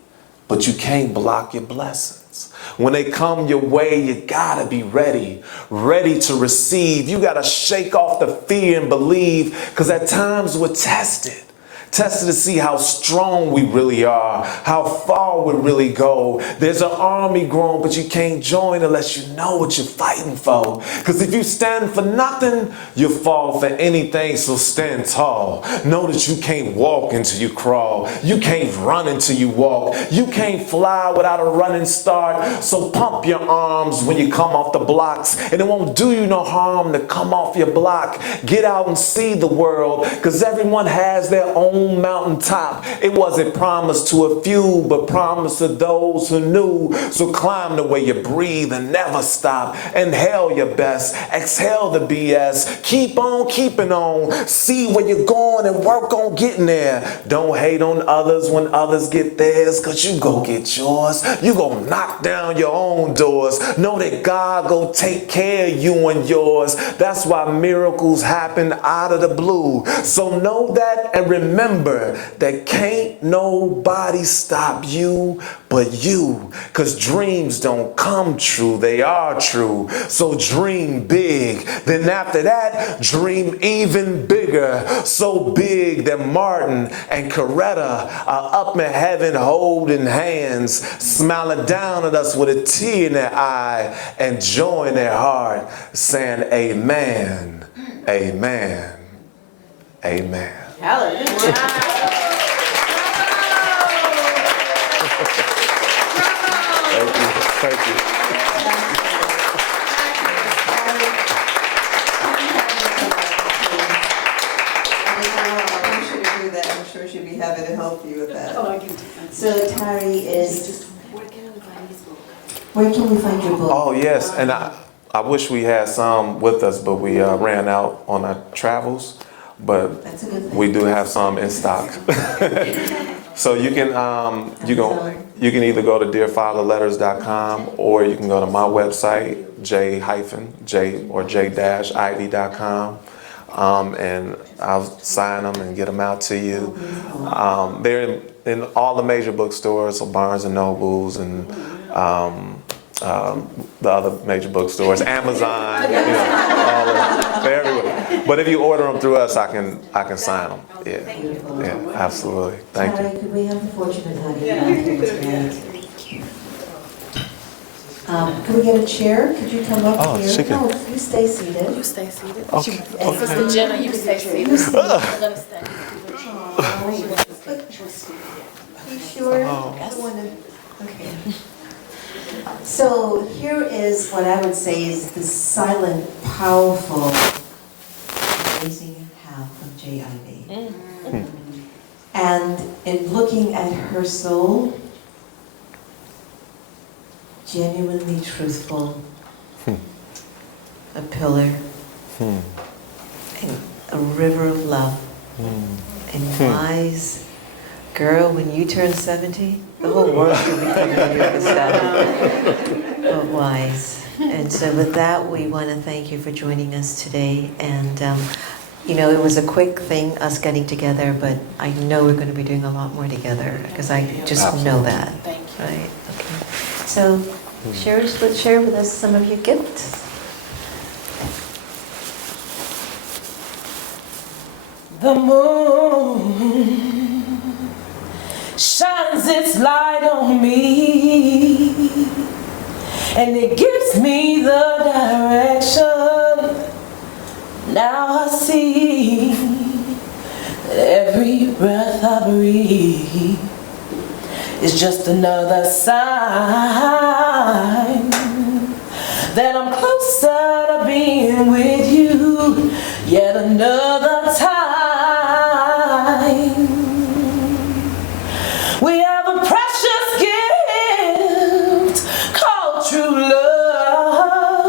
but you can't block your blessings. When they come your way, you gotta be ready to receive. You gotta shake off the fear and believe, because at times we're tested to see how strong we really are, how far we really go. There's an army growing, but you can't join unless you know what you're fighting for. Because if you stand for nothing, you fall for anything, so stand tall. Know that you can't walk until you crawl. You can't run until you walk. You can't fly without a running start. So pump your arms when you come off the blocks, and it won't do you no harm to come off your block. Get out and see the world, because everyone has their own mountaintop. It wasn't promised to a few, but promised to those who knew. So climb the way you breathe and never stop. Inhale your best, exhale the BS. Keep on keeping on. See where you're going and work on getting there. Don't hate on others when others get theirs, because you go get yours. You go knock down your own doors. Know that God go take care of you and yours. That's why miracles happen out of the blue. So know that and remember that can't nobody stop you but you, because dreams don't come true, they are true. So dream big, then after that dream even bigger. So big that Martin and Coretta are up in heaven holding hands, smiling down at us with a tear in their eye and joy in their heart, saying amen, amen, amen. Hallelujah. Thank you. I'm sure to do that. I'm sure she'd be happy to help you with that. Oh, I can do that. So Tari is, where can we find your book? Oh yes, and I wish we had some with us, but we ran out on our travels. But That's a good thing. we do have some in stock. So you can you can either go to dearfatherletters.com or you can go to my website j-id.com, and I'll sign them and get them out to you. They're in all the major bookstores, so Barnes and Nobles and the other major bookstores, Amazon, they're everywhere. But if you order them through us, I can sign them. Yeah, absolutely. Thank you. Tari, could we have the fortune of having you back here tonight? Could we get a chair? Could you come up Oh, here? she can- No, you stay seated. You stay seated. Okay. Sister Jenna, you stay seated. I'm gonna stay. You sure? I wanna- Okay. So here is what I would say is the silent, powerful, amazing half of J.I.D. And in looking at her soul, genuinely truthful, a pillar, and a a river of love. And wise girl, when you turn 70, the whole world will be coming to you for stuff. But wise. And so with that, we want to thank you for joining us today. And you know, it was a quick thing, us getting together, but I know we're going to be doing a lot more together because I just know that. Thank you. Right? Okay. So share with us some of your gifts. The moon shines its light on me, and it gives me the direction. Now I see that every breath I breathe is just another sign that I'm closer to being with you yet another time. We have a precious gift called true love,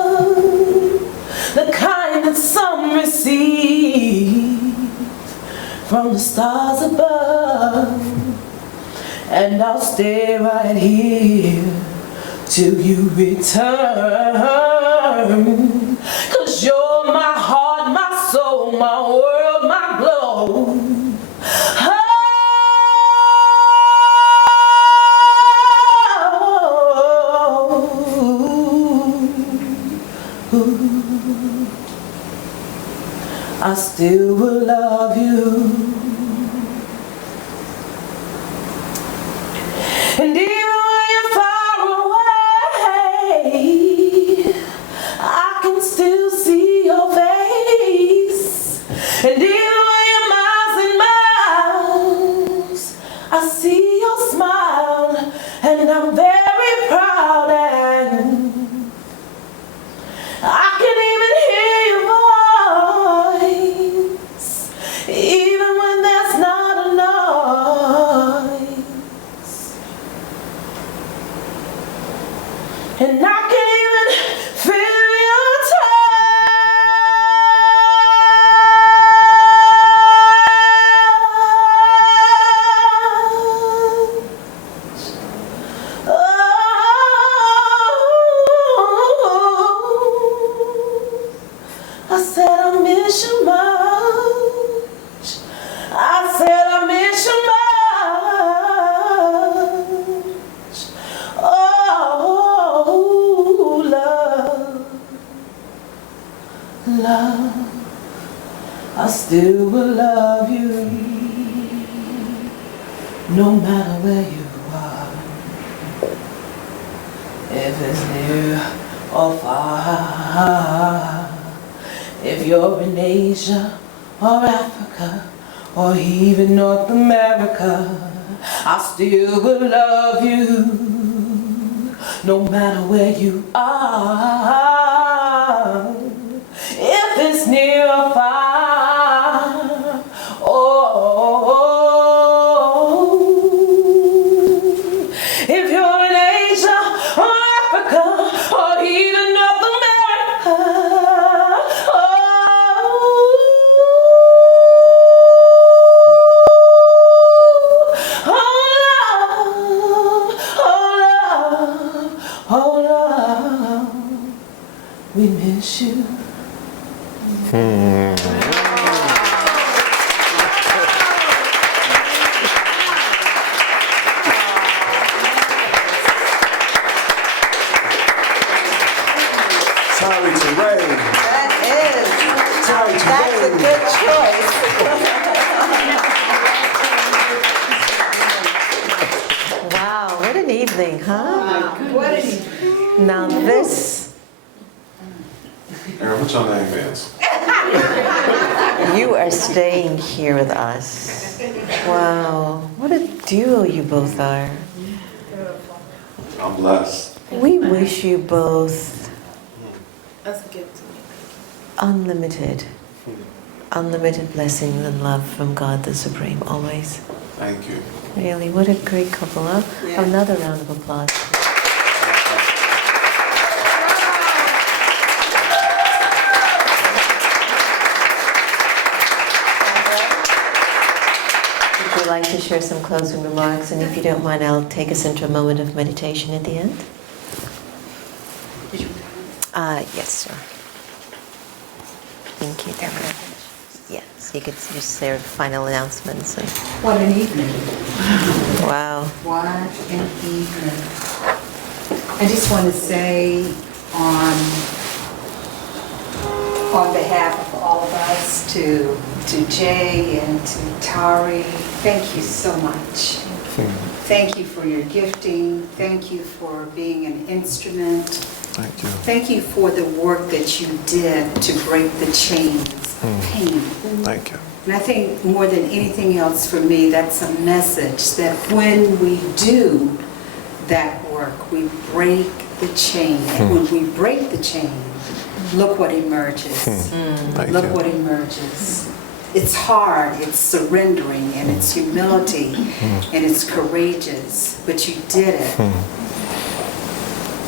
the kind that some receive from the stars above. And I'll stay right here till you return, 'cause you're my heart, my soul, my world, my glow. I still will love you. And even when you're far away, I can still see your face. And even when you're miles and miles, I see your smile, and I'm very proud. And I can even hear your voice, even when there's not a noise. And I can even feel your touch. Oh, I said I miss you much. I said I miss you much. Oh, love, love, I still will love you, no matter where you are. If it's near or far, if you're in Asia or Africa or even North America, I still will love you, no matter where you are. If it's near or far, oh, if you're in Asia or Africa or even North America, oh love, we miss you. Sorry to rain. That is. Sorry to That's a rain. good choice. Wow, what an evening, huh? What an evening. Now this, Aaron, what your name is? you are staying here with us. Wow, what a duo you both are. I'm blessed. We wish you both That's a gift to me. unlimited blessings and love from God the Supreme, always. Thank you. Really, what a great couple, huh? Yeah. Another round of applause. would like to share some closing remarks, and if you don't mind, I'll take us into a moment of meditation at the end. Yes, sir. Thank you, Deborah. Yes, you could just say final announcements. And... What an evening. Wow. What an evening. I just want to say on behalf of all of us, to Jay and to Tari, thank you so much. Thank you for your gifting. Thank you for being an instrument. Thank you. Thank you for the work that you did to break the chains of pain. Thank you. And I think more than anything else for me, that's a message that when we do that work, we break the chain. And when we break the chain, look what emerges. Look what emerges. It's hard, it's surrendering, and it's humility, and it's courageous, but you did it.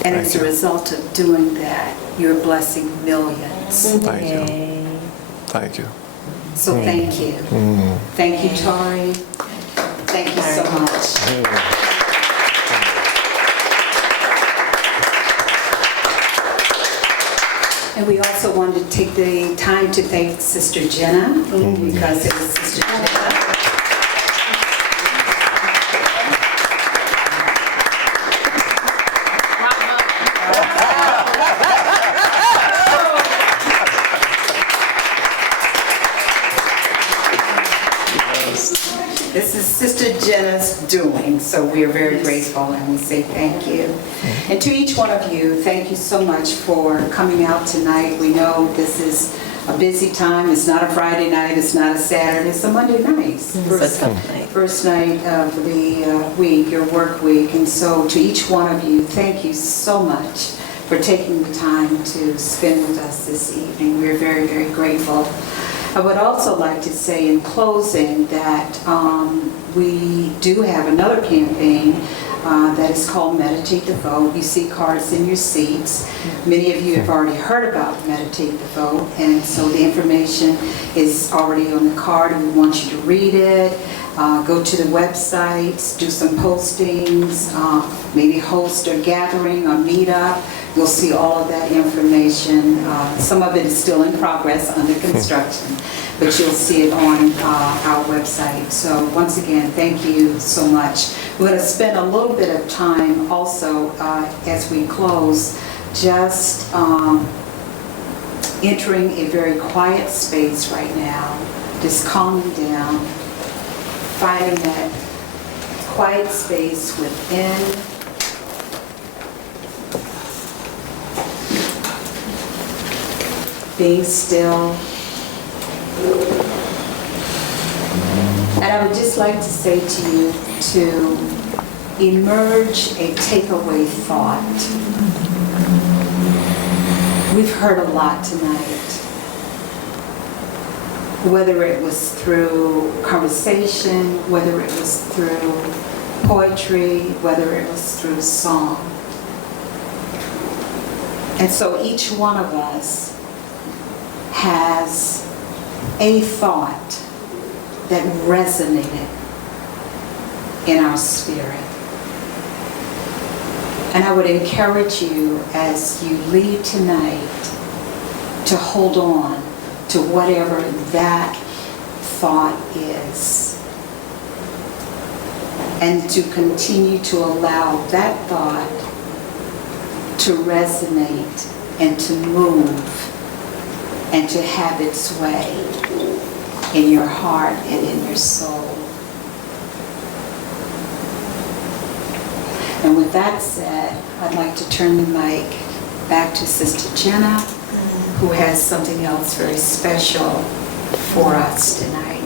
And as a result of doing that, you're blessing millions. Thank you. Thank you. So thank you. Thank you, Tari. Thank you so much. And we also wanted to take the time to thank Sister Jenna, because it was Sister Jenna. This is Sister Jenna's doing, so we are very grateful and we say thank you. And to each one of you, thank you so much for coming out tonight. We know this is a busy time. It's not a Friday night, it's not a Saturday, it's a Monday night. First night of the week, your work week. And so to each one of you, thank you so much for taking the time to spend with us this evening. We're very, very grateful. I would also like to say in closing that we do have another campaign that is called Meditate the Vote. You see cards in your seats. Many of you have already heard about Meditate the Vote, and so the information is already on the card, and we want you to read it. Go to the websites, do some postings, maybe host a gathering or meetup. You'll see all of that information. Some of it is still in progress, under construction, but you'll see it on our website. So once again, thank you so much. We're going to spend a little bit of time also as we close, just entering a very quiet space right now, just calming down, finding that quiet space within. Being still. And I would just like to say to you to emerge a takeaway thought. We've heard a lot tonight. Whether it was through conversation, whether it was through poetry, whether it was through song. And so each one of us has a thought that resonated in our spirit. And I would encourage you as you leave tonight to hold on to whatever that thought is, and to continue to allow that thought to resonate and to move and to have its way in your heart and in your soul. And with that said, I'd like to turn the mic back to Sister Jenna, who has something else very special for us tonight.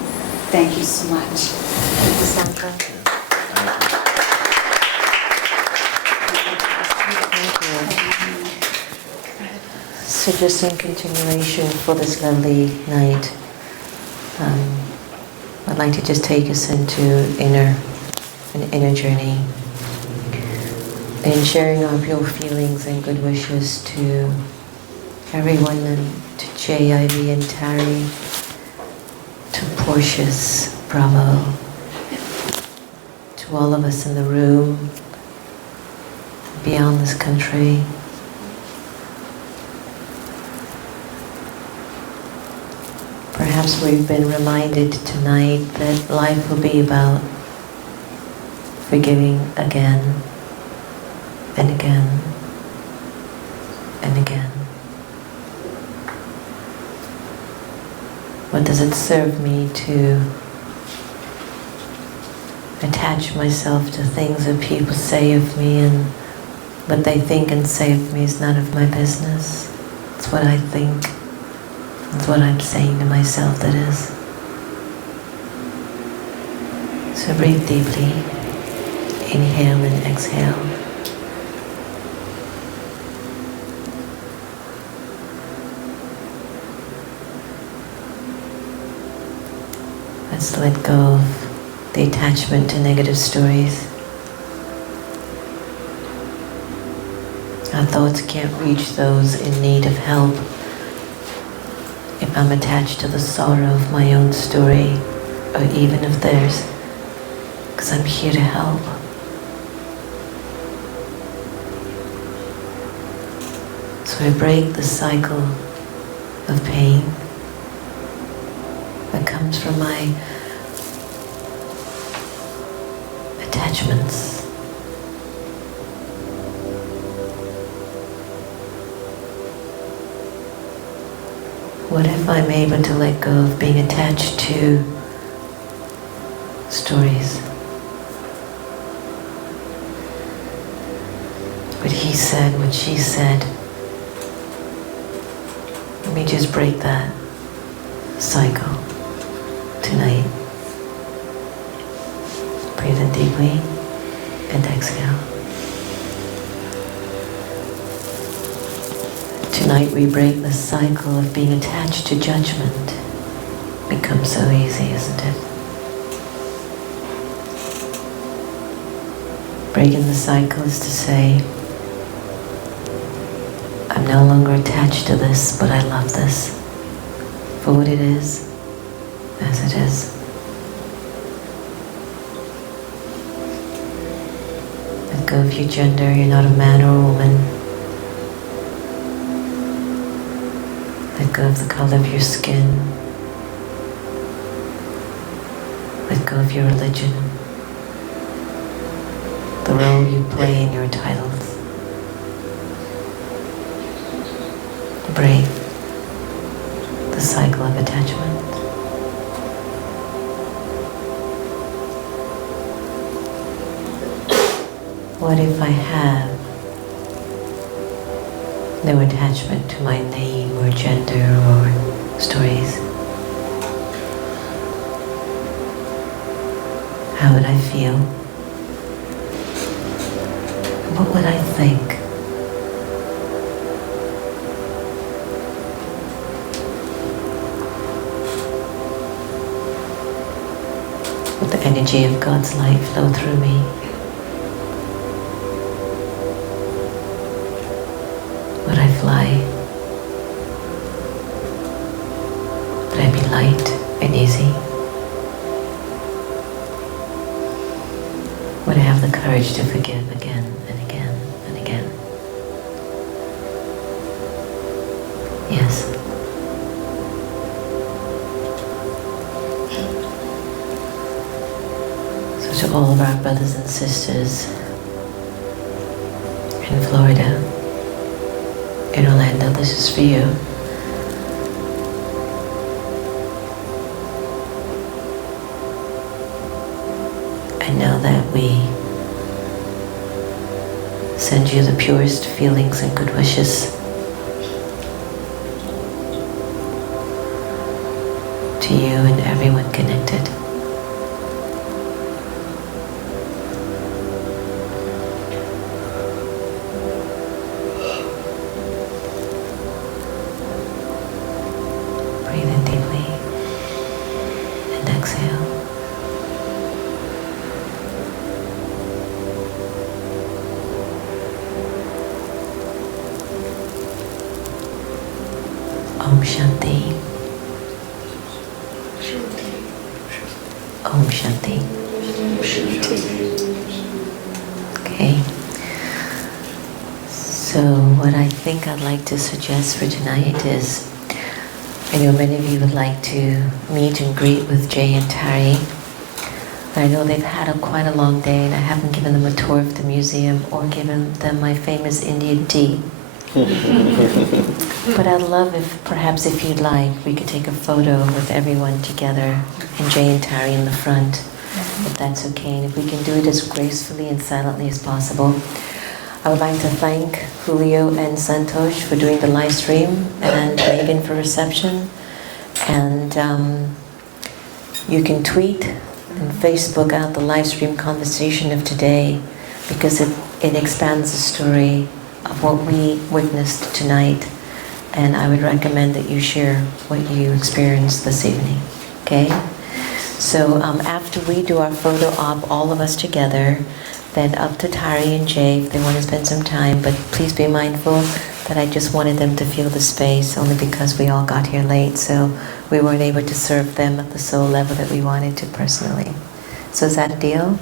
Thank you so much. Thank you, Sandra. So just in continuation for this lovely night, I'd like to just take us into an inner journey, and sharing of your feelings and good wishes to everyone, and to Jay, Ivy, and Tari, to Portia's Bravo, to all of us in the room, beyond this country. Perhaps we've been reminded tonight that life will be about forgiving again and again and again. What does it serve me to attach myself to things that people say of me, and what they think and say of me is none of my business? It's what I think. It's what I'm saying to myself, that is. So breathe deeply. Inhale and exhale. Let's let go of the attachment to negative stories. Our thoughts can't reach those in need of help if I'm attached to the sorrow of my own story, or even of theirs, because I'm here to help. So I break the cycle of pain that comes from my attachments. What if I'm able to let go of being attached to stories? What he said, what she said. Let me just break that cycle tonight. Breathe in deeply and exhale. Tonight we break the cycle of being attached to judgment. Becomes so easy, isn't it? Breaking the cycle is to say, I'm no longer attached to this, but I love this for what it is, as it is. Let go of your gender. You're not a man or a woman. Let go of the color of your skin. Let go of your religion. The role you play in your titles. Break the cycle of attachment. What if I have no attachment to my name or gender or stories? How would I feel? What would I think? Would the energy of God's light flow through me? Would I fly? Would I be light and easy? Would I have the courage to forgive again and again and again? Yes. So to all of our brothers and sisters in Florida, in Orlando, this is for you. I know that we send you the purest feelings and good wishes to you and everyone connected. Breathe in deeply and exhale. Om Shanti. Om Shanti. what I think I'd like to suggest for tonight is, I know many of you would like to meet and greet with Jay and Tari. I know they've had quite a long day and I haven't given them a tour of the museum or given them my famous Indian tea. But I'd love perhaps if you'd like, we could take a photo with everyone together and Jay and Tari in the front, if that's okay. And if we can do it as gracefully and silently as possible. I would like to thank Julio and Santosh for doing the live stream and Megan for reception. And you can tweet and Facebook out the live stream conversation of today because it expands the story of what we witnessed tonight. And I would recommend that you share what you experienced this evening, okay? So after we do our photo op, all of us together, then up to Tari and Jay if they want to spend some time, but please be mindful that I just wanted them to feel the space only because we all got here late, so we weren't able to serve them at the soul level that we wanted to personally. So is that a deal?